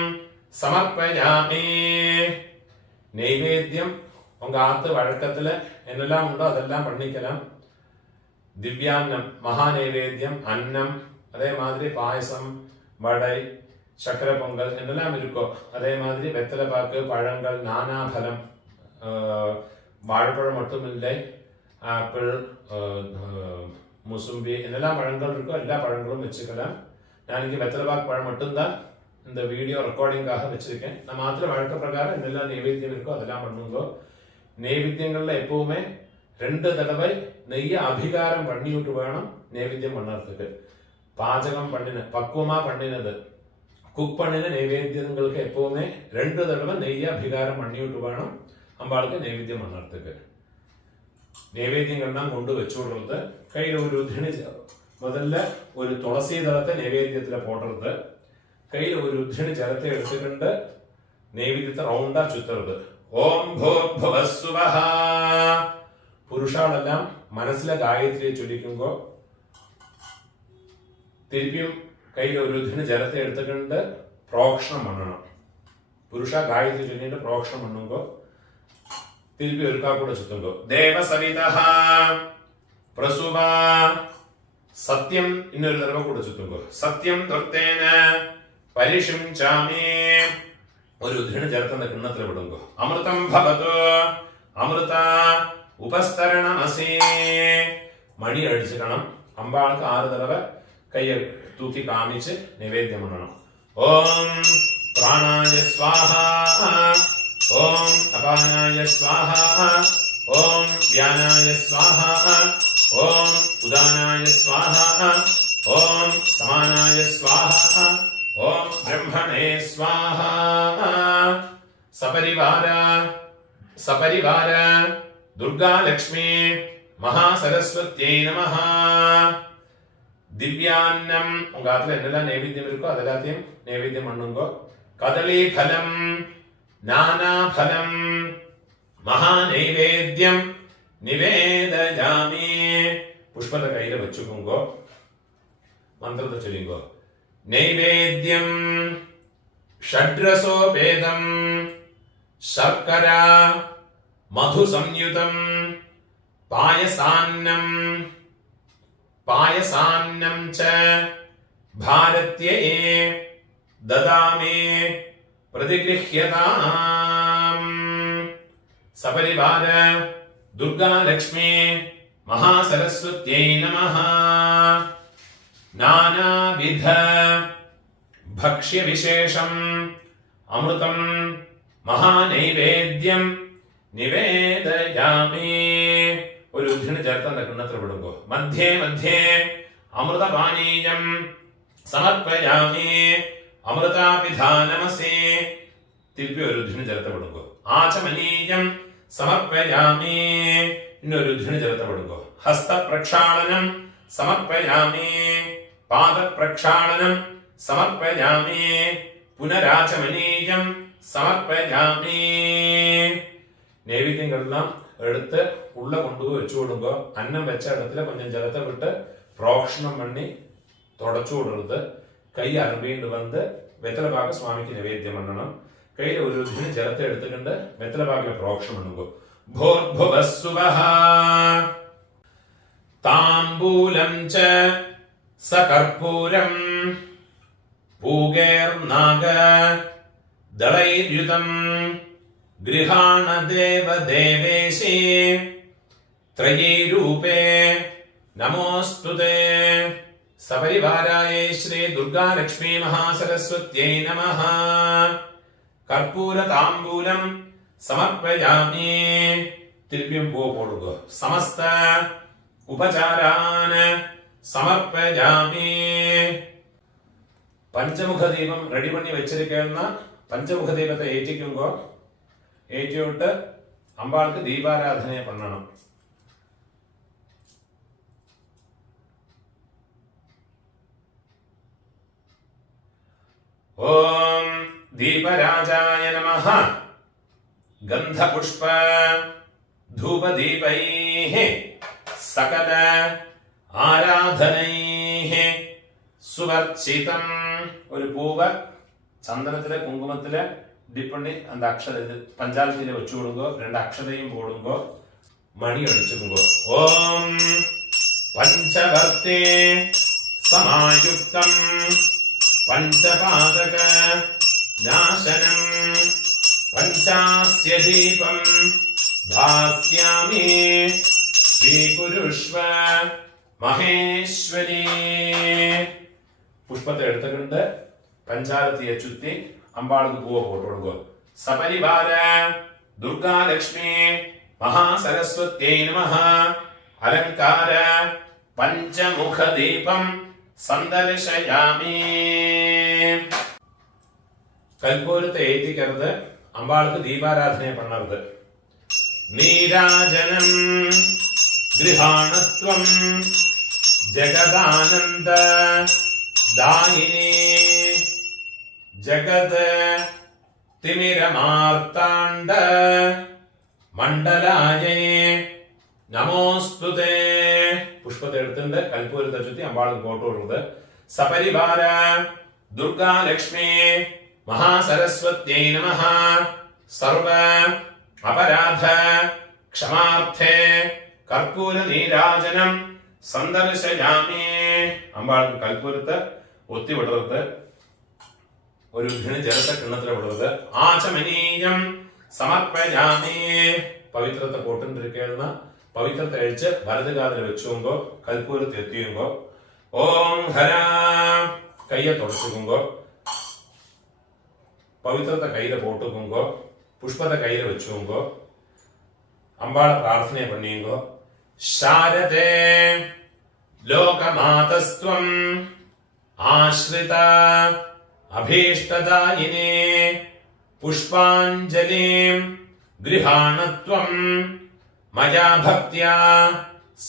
സമർപ്പയാമി. നൈവേദ്യം உங்க ஆத்து வழக்கத்துல என்னெல்லாம் உண்டோ அதெல்லாம் பண்ணிக்கலாம். திவ்யான்னம் மகா நைவேத்தியம், அன்னம், அதே மாதிரி பாயசம், வடை, சக்கரை பொங்கல் என்னெல்லாம் இருக்கோ அதே மாதிரி வெத்தலை பாக்கு, பழங்கள், நானாபலம், வாழைப்பழம் மட்டும் இல்லை, ஆப்பிள், முசும்பி என்னெல்லாம் பழங்கள் இருக்கோ எல்லா பழங்களும் வச்சுக்கலாம். நான் இங்கே வெத்தலை பாக்கு பழம் மட்டும்தான் இந்த வீடியோ ரெக்கார்டிங்காக வச்சிருக்கேன். நான் மாத்திர வழக்க பிரகாரம் என்னெல்லாம் நைவேத்தியம் இருக்கோ அதெல்லாம் பண்ணுங்கோ. நைவேத்தியங்கள்ல எப்பவுமே 2 தடவை நெய்ய அபிகாரம் பண்ணிவிட்டு வேணும் நைவேத்தியம் பண்ணறதுக்கு. பாചகம் பண்ணின பக்குவமா பண்ணினது குக் பண்ணின நைவேத்தியங்களுக்கு எப்பவுமே 2 தடவை நெய்ய அபிகாரம் பண்ணிவிட்டு வேணும் அம்பாளுக்கு நைவேத்தியம் பண்ணறதுக்கு. நைவேத்தியங்கள்லாம் கொண்டு வச்சு விடுறது. கையில ஒரு உத்திணி முதல்ல ஒரு துளசி தளத்தை நைவேத்தியத்துல போடுறது. கையில ஒரு உத்திணி ஜலத்தை எடுத்துக்கிட்டு நைவேத்தியத்தை ரவுண்டா சுத்துறது. ഓം ഭൂർഭുവസ്സുവഃ. പുരുഷാളെല്ലാം മനസ്സിലെ ഗായത്രിയെ ചൊല്ലിക്കുമ്പോ തിരുപ്പിയും കയ്യിൽ ഒരു ഇതിന് ജലത്തെ എടുത്തുകൊണ്ട് പ്രോക്ഷണം പണ്ണണം. പുരുഷ ഗായത്രി ചൊല്ലിട്ട് പ്രോക്ഷണം പണ്ണുമ്പോ തിരുപ്പി ഒരുക്കാ കൂടെ ചുറ്റുമ്പോ ദേവസവിതഃ പ്രസുവ സത്യം ഇന്നൊരു തടവ കൂടെ ചുറ്റുമ്പോ സത്യം ത്വത്തേന പരിഷിംചാമി. ഒരു ഉദ്ധിണ ജലത്തിന്റെ കിണ്ണത്തിൽ വിടുമ്പോ അമൃതം ഭവതു അമൃത ഉപസ്തരണമസി. മണി അടിച്ചിക്കണം. അമ്പാൾക്ക് 6 തടവ കയ്യിൽ തൂക്കി കാമിച്ച് നിവേദ്യം பண்ணணும். ഓം പ്രാണായ സ്വാഹ, ഓം അപാനായ സ്വാഹ, ഓം വ്യാനായ സ്വാഹ, ഓം ഉദാനായ സ്വാഹ, ഓം സമാനായ സ്വാഹ, ഓം ബ്രഹ്മണേ സ്വാഹ. സപരിവാര സപരിവാര ദുർഗാലക്ഷ്മി മഹാസരസ്വത്യൈ നമഃ. ദിവ്യാന്നം உங்க ஆத்துல என்னெல்லாம் நைவேத்தியம் இருக்கோ அதெல்லாத்தையும் நைவேத்தியம் பண்ணுங்கோ. கதளி பலம் நானாபலம் மகா நைவேத்தியம் நிவேதயாமி. புஷ்பத்தை கையில வச்சுக்கோங்கோ. மந்திரத்தை சொல்லுங்கோ. நைவேத்தியம் ஷட்ரசோபேதம் சர்க்கரா மது சம்யுதம் பாயசான்னம் பாயசான்னம் ச பாரத்யே ததாமி பிரதிகிருஹ்யதாம். சபரிவார துர்காலக்ஷ்மி மகாசரஸ்வத்யை நமः. நானாவித ഭക്ഷ്യ വിശേഷം അമൃതം മഹാനൈവേദ്യം നിവേദയാമി. ഒരു ഉദ്ധിണ ചേർത്തന്റെ കിണ്ണത്തിൽ വിടുമ്പോ മധ്യേ മധ്യേ അമൃതപാനീയം സമർപ്പയാമി. അമൃതാപിധാനമസി. തിരുപ്പി ഒരു ഉദ്ധിണ ചേർത്ത് വിടുമ്പോ ആചമനീയം സമർപ്പയാമി. ഇന്നൊരു ഉദ്ധിണ ചേർത്ത് വിടുമ്പോ ഹസ്തപ്രക്ഷാളനം സമർപ്പയാമി. പാദപ്രക്ഷാളനം സമർപ്പയാമി. പുനരാചമനീയം സമർപ്പയാമി. നൈവേദ്യങ്ങളെല്ലാം எடுத்து உள்ள கொண்டு போய் வச்சு விடுங்க. அன்னம் வச்ச இடத்துல கொஞ்சம் ஜலத்தை விட்டு புரோக்ஷணம் பண்ணி தொடச்சு விடுறது. கை அலம்பிட்டு வந்து வெத்தலை பாக்க சுவாமிக்கு நிவேத்தியம் பண்ணணும். கையில ஒரு ஜலத்தை எடுத்துக்கிட்டு வெத்தலை பாக்கில புரோக்ஷணம் பண்ணுங்க. भोर्भुवस्सुवः ताम्बूलं च सकर्पूरं पूगैर्नाग दलैर्युतं गृहाण देव देवेशे त्रये रूपे नमोऽस्तुते सपरिवाराय श्री दुर्गा लक्ष्मी महासरस्वत्यै नमः. कर्पूर ताम्बूलं समर्पयामि. திருப்பியும் பூ போடுங்க. समस्त उपचारान् समर्पयामि. பஞ்சமுக தீபம் ரெடி பண்ணி வச்சிருக்கேன்னா பஞ்சமுக தீபத்தை ஏற்றிக்குங்க. ஏற்றி விட்டு அம்பாளுக்கு தீபாராதனை பண்ணணும். ஓம் दीपराजाय नमः. गंधपुष्प धूपदीपैः सकल आराधनैः सुवर्चितं. ഒരു പൂവ് ചന്ദനത്തിലെ കുങ്കുമത്തിലെ ഡിപ്പണ്ണി அந்த അക്ഷര പഞ്ചാലത്തിലെ വെച്ചു കൊടുങ്ങോ. രണ്ട് അക്ഷരയും പോടുങ്ങോ. മണി അടിച്ചുകൊണ്ടോ. ഓം പഞ്ചവർത്തേ സമായുക്തം पंचपादक नाशनम पंचास्य दीपं दास्यामि स्वीकुरुष्व महेश्वरी. പുഷ്പത്തെ എടുത്തുകൊണ്ട് പഞ്ചാരത്തിയെ ചുറ്റി അമ്പാൾക്ക് പൂവ് പോട്ടു കൊടുക്കുക. സപരിവാര ദുർഗാ ലക്ഷ്മി മഹാസരസ്വത്യൈ നമഃ. അലങ്കാര പഞ്ചമുഖ ദീപം സന്ദർശയാമി. കൽപ്പൂരത്തെ ഏറ്റിക്കരുത്. അമ്പാൾക്ക് ദീപാരാധന പണ്ണരുത്. നീരാജനം ഗൃഹാണത്വം ജഗദാനന്ദ ദായിനി ജഗത് തിമിരമാർത്താണ്ഡ മണ്ഡലായേ നമോസ്തുതേ. പുഷ്പത്തെ എടുത്തുണ്ട് കൽപ്പൂരത്തെ ചുറ്റി അമ്പാൾക്ക് പോട്ട് കൊടുക്കുന്നത്. സപരിവാര ദുർഗാ ലക്ഷ്മി മഹാസരസ്വത്यै നമഃ. സർവ അപരാധ ക്ഷമാർത്ഥേ കർപ്പൂര നീരാജനം സന്ദർശയാമി. അമ്പാൾക്ക് കൽപ്പൂരത്തെ ഒത്തി വിടരുത്. ഒരു ജലത്തെ കിണ്ണത്തിലെ വിടരുത്. ആചമനീയം സമർപ്പയാമി. പവിത്രത്തെ പോട്ടുണ്ടിരിക്കുന്ന പവിത്രത്തെ അഴിച്ച് വലത് കാതിൽ വെച്ചുകൊണ്ടോ കൽപ്പൂരത്തെ എത്തിയുമ്പോ ഓം ഹര കയ്യെ തുടച്ചുകൊണ്ടോ പവിത്രത്തെ കയ്യിലെ പോട്ടുകൊണ്ടോ പുഷ്പത്തെ കയ്യിലെ വെച്ചുകൊണ്ടോ അമ്പാളെ പ്രാർത്ഥനയെ പണിയുമ്പോ ശാരദേ ലോകമാതസ്ത്വം ആശ്രിത അഭീഷ്ടദായിനേ പുഷ്പാഞ്ജലിം ഗൃഹാണത്വം മയാ ഭക്ത്യാ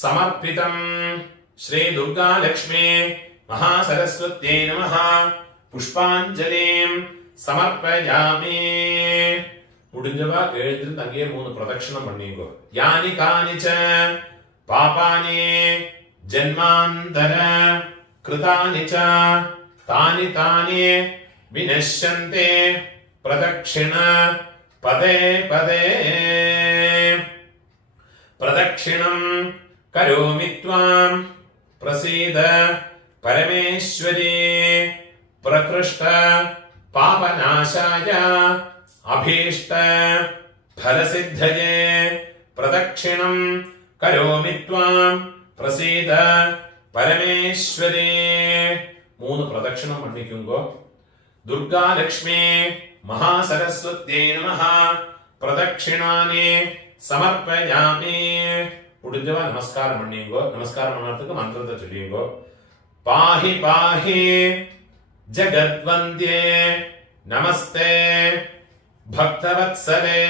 സമർപ്പിതം. ശ്രീ ദുർഗാ ലക്ഷ്മി മഹാസരസ്വത്यै നമഃ. പുഷ്പാഞ്ജലിം സമർപ്പയാമി. മുടിഞ്ഞവ എഴുതിൽ തങ്ങിയ 3 പ്രദക്ഷിണം പണിയുക. യാനി കാനിച പാപാനി ജന്മാന്തര കൃതാനി ച താനി താനി വിനശ്യന്തി പ്രദക്ഷിണ പദേ പദേ. പ്രദക്ഷിണം കരോമി ത്വാം പ്രസീദ പരമേശ്വരി. പ്രകൃഷ്ട പാപനാശായ അഭീഷ്ട ഫലസിദ്ധയേ പ്രദക്ഷിണം കരോമി ത്വാം പ്രസീദ പരമേശ്വരി. 3 പ്രദക്ഷിണം പണിക്കുമ്പോ ദുർഗാ ലക്ഷ്മി മഹാസരസ്വത്यै നമഃ. പ്രദക്ഷിണാനി സമർപ്പയാമി. മുടിഞ്ഞവ നമസ്കാരം പണിയുമ്പോ നമസ്കാരം പണ്ണത്തുക്ക് മന്ത്രത്തെ ചൊല്ലിയുമ്പോ പാഹി പാഹി ജഗദ്വന്ദ്യേ നമസ്തേ ഭക്തവത്സലേ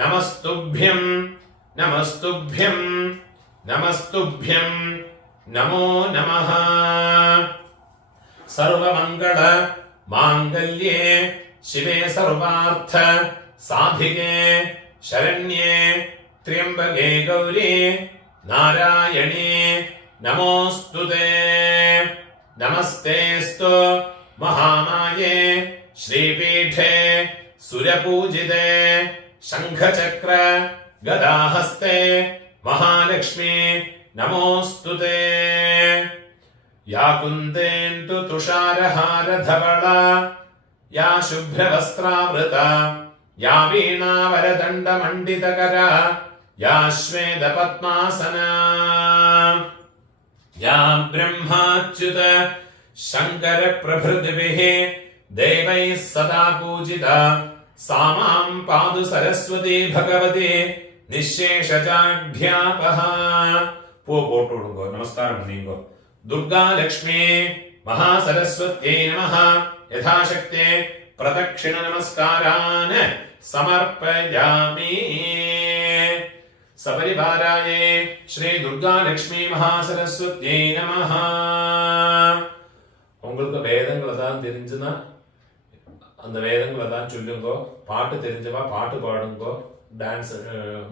നമസ്തുഭ്യം നമസ്തുഭ്യം നമസ്തുഭ്യം നമോ നമഃ. സർവമംഗള മാംഗല്യേ ശിവേ സർവാർത്ഥ സാധികേ ശരണ്യേ त्र्यंबके गौरी नारायणी नमोस्तुते नमस्तेस्तु महामाये श्रीपीठे सुरपूजिते शंखचक्र गदाहस्ते महालक्ष्मी नमोस्तुते या कुन्देन्दु तुषारहार धवला या शुभ्रवस्त्रावृता या वीणावरदण्डमण्डितकरा या श्वेतपद्मासना या ब्रह्माच्युत शंकर प्रभृतिभिः देवैः सदा पूजिता सा मां पादु सरस्वती भगवती निःशेषजाढ्यापः पोटोडुंगो नमस्कारं नींगो दुर्गा लक्ष्मी महासरस्वत्यै नमः यथाशक्ते प्रदक्षिण नमस्कारान् समर्पयामि सपरिवाराये श्री दुर्गा लक्ष्मी महासरस्वत्यै नमः உங்களுக்கு வேதங்களை தான் தெரிஞ்சுனா அந்த வேதங்களை தான் சொல்லுங்கோ பாட்டு தெரிஞ்சவா பாட்டு பாடுங்கோ டான்ஸ்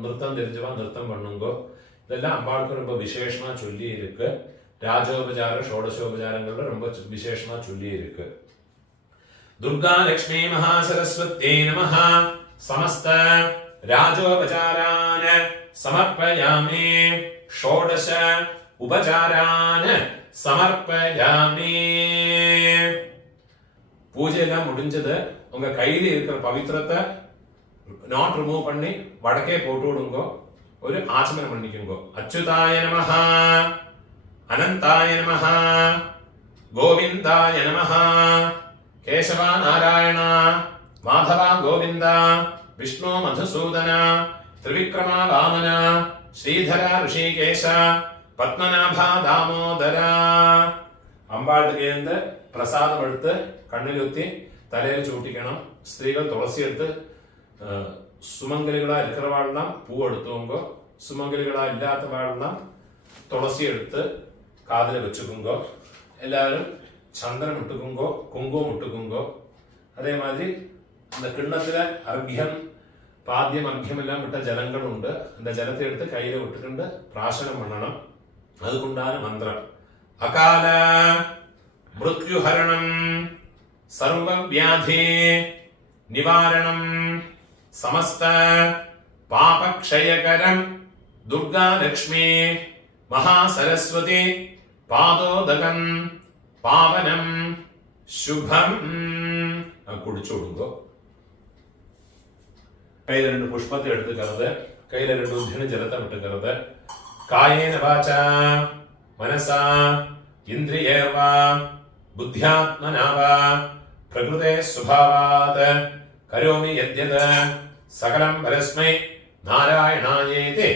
நிறுத்தம் தெரிஞ்சவா நிறுத்தம் பண்ணுங்கோ இதெல்லாம் அம்பாளுக்கு ரொம்ப விசேஷமா சொல்லி இருக்கு ராஜோபசார ஷோடசோபசாரங்கள்ல ரொம்ப விசேஷமா சொல்லி இருக்கு दुर्गा लक्ष्मी महासरस्वत्यै नमः समस्त राजोपचारान् समर्पयामि षोडश उपचारान् समर्पयामि பூஜை எல்லாம் முடிஞ்சது உங்க கையில இருக்கிற பவித்திரத்தை நாட் ரிமூவ் பண்ணி வடக்கே போட்டு விடுங்கோ ஒரு ஆச்சமனம் பண்ணிக்கோங்க அச்சுதாய நமஹ அனந்தாய நமஹ கோவிந்தாய நமஹ केशव नारायण माधव गोविंद विष्णु मधुसूदन त्रिविक्रम वामन श्रीधर ऋषिकेश पद्मनाभ दामोदर അമ്പാളുടെ പ്രസാദം എടുത്ത് കണ്ണിലുത്തി തലയിൽ ചൂട്ടിക്കണം സ്ത്രീകൾ തുളസി എടുത്ത് സുമംഗലികളാ ഇരിക്കുന്നവാളെല്ലാം പൂ എടുത്തുകൊങ്കോ സുമംഗലികളാ ഇല്ലാത്ത വാളെല്ലാം തുളസി എടുത്ത് കാതിൽ വെച്ചുകൊങ്കോ എല്ലാവരും சந்திரன் விட்டுக்குங்கோ குங்குமம் விட்டுக்குங்கோ அதே மாதிரி அந்த கிண்ணத்துல அர்க்கியம் பாத்தியம் அர்க்கியம் எல்லாம் விட்ட ஜலங்கள் உண்டு அந்த ஜலத்தை எடுத்து கையில விட்டுக்கிண்டு பிராசனம் பண்ணணும் அதுக்குண்டான மந்திரம் அகால மிருத்யுஹரணம் சர்வ வியாதி நிவாரணம் சமஸ்த பாபக்ஷயகரம் துர்கா லக்ஷ்மி மகாசரஸ்வதி பாதோதகம் പാവനം ശുഭം കുടിച്ചു കൊടുക്കോ കയ്യിലെ 2 പുഷ്പത്തെ എടുത്തുക്കരുത് കയ്യിലെ 2 ഉദ്ധിന് ജലത്തെ വിട്ടുക്കരുത് കായേന വാച മനസാ ഇന്ദ്രിയേർവ ബുദ്ധ്യാത്മനാവ പ്രകൃതേ സ്വഭാവാത് കരോമി യദ്യത് സകലം പരസ്മൈ നാരായണായേതി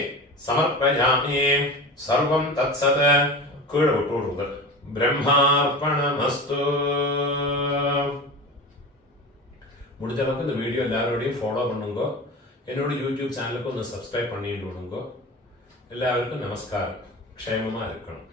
സമർപ്പയാമി സർവം തത്സത് കീഴ വിട്ടുകൊടുക്കുക பிரம்மார்ப்பணமஸ்து முடிஞ்சளவுக்கு இந்த வீடியோ எல்லாரோடையும் ஃபாலோ பண்ணுங்க என்னோட யூடியூப் சேனலுக்கு ഒന്ന് സബ്സ്ക്രൈബ് பண்ணிட்டு விடுங்க எல்லாருக்கும் நமஸ்காரம் ക്ഷേമமா இருக்கணும்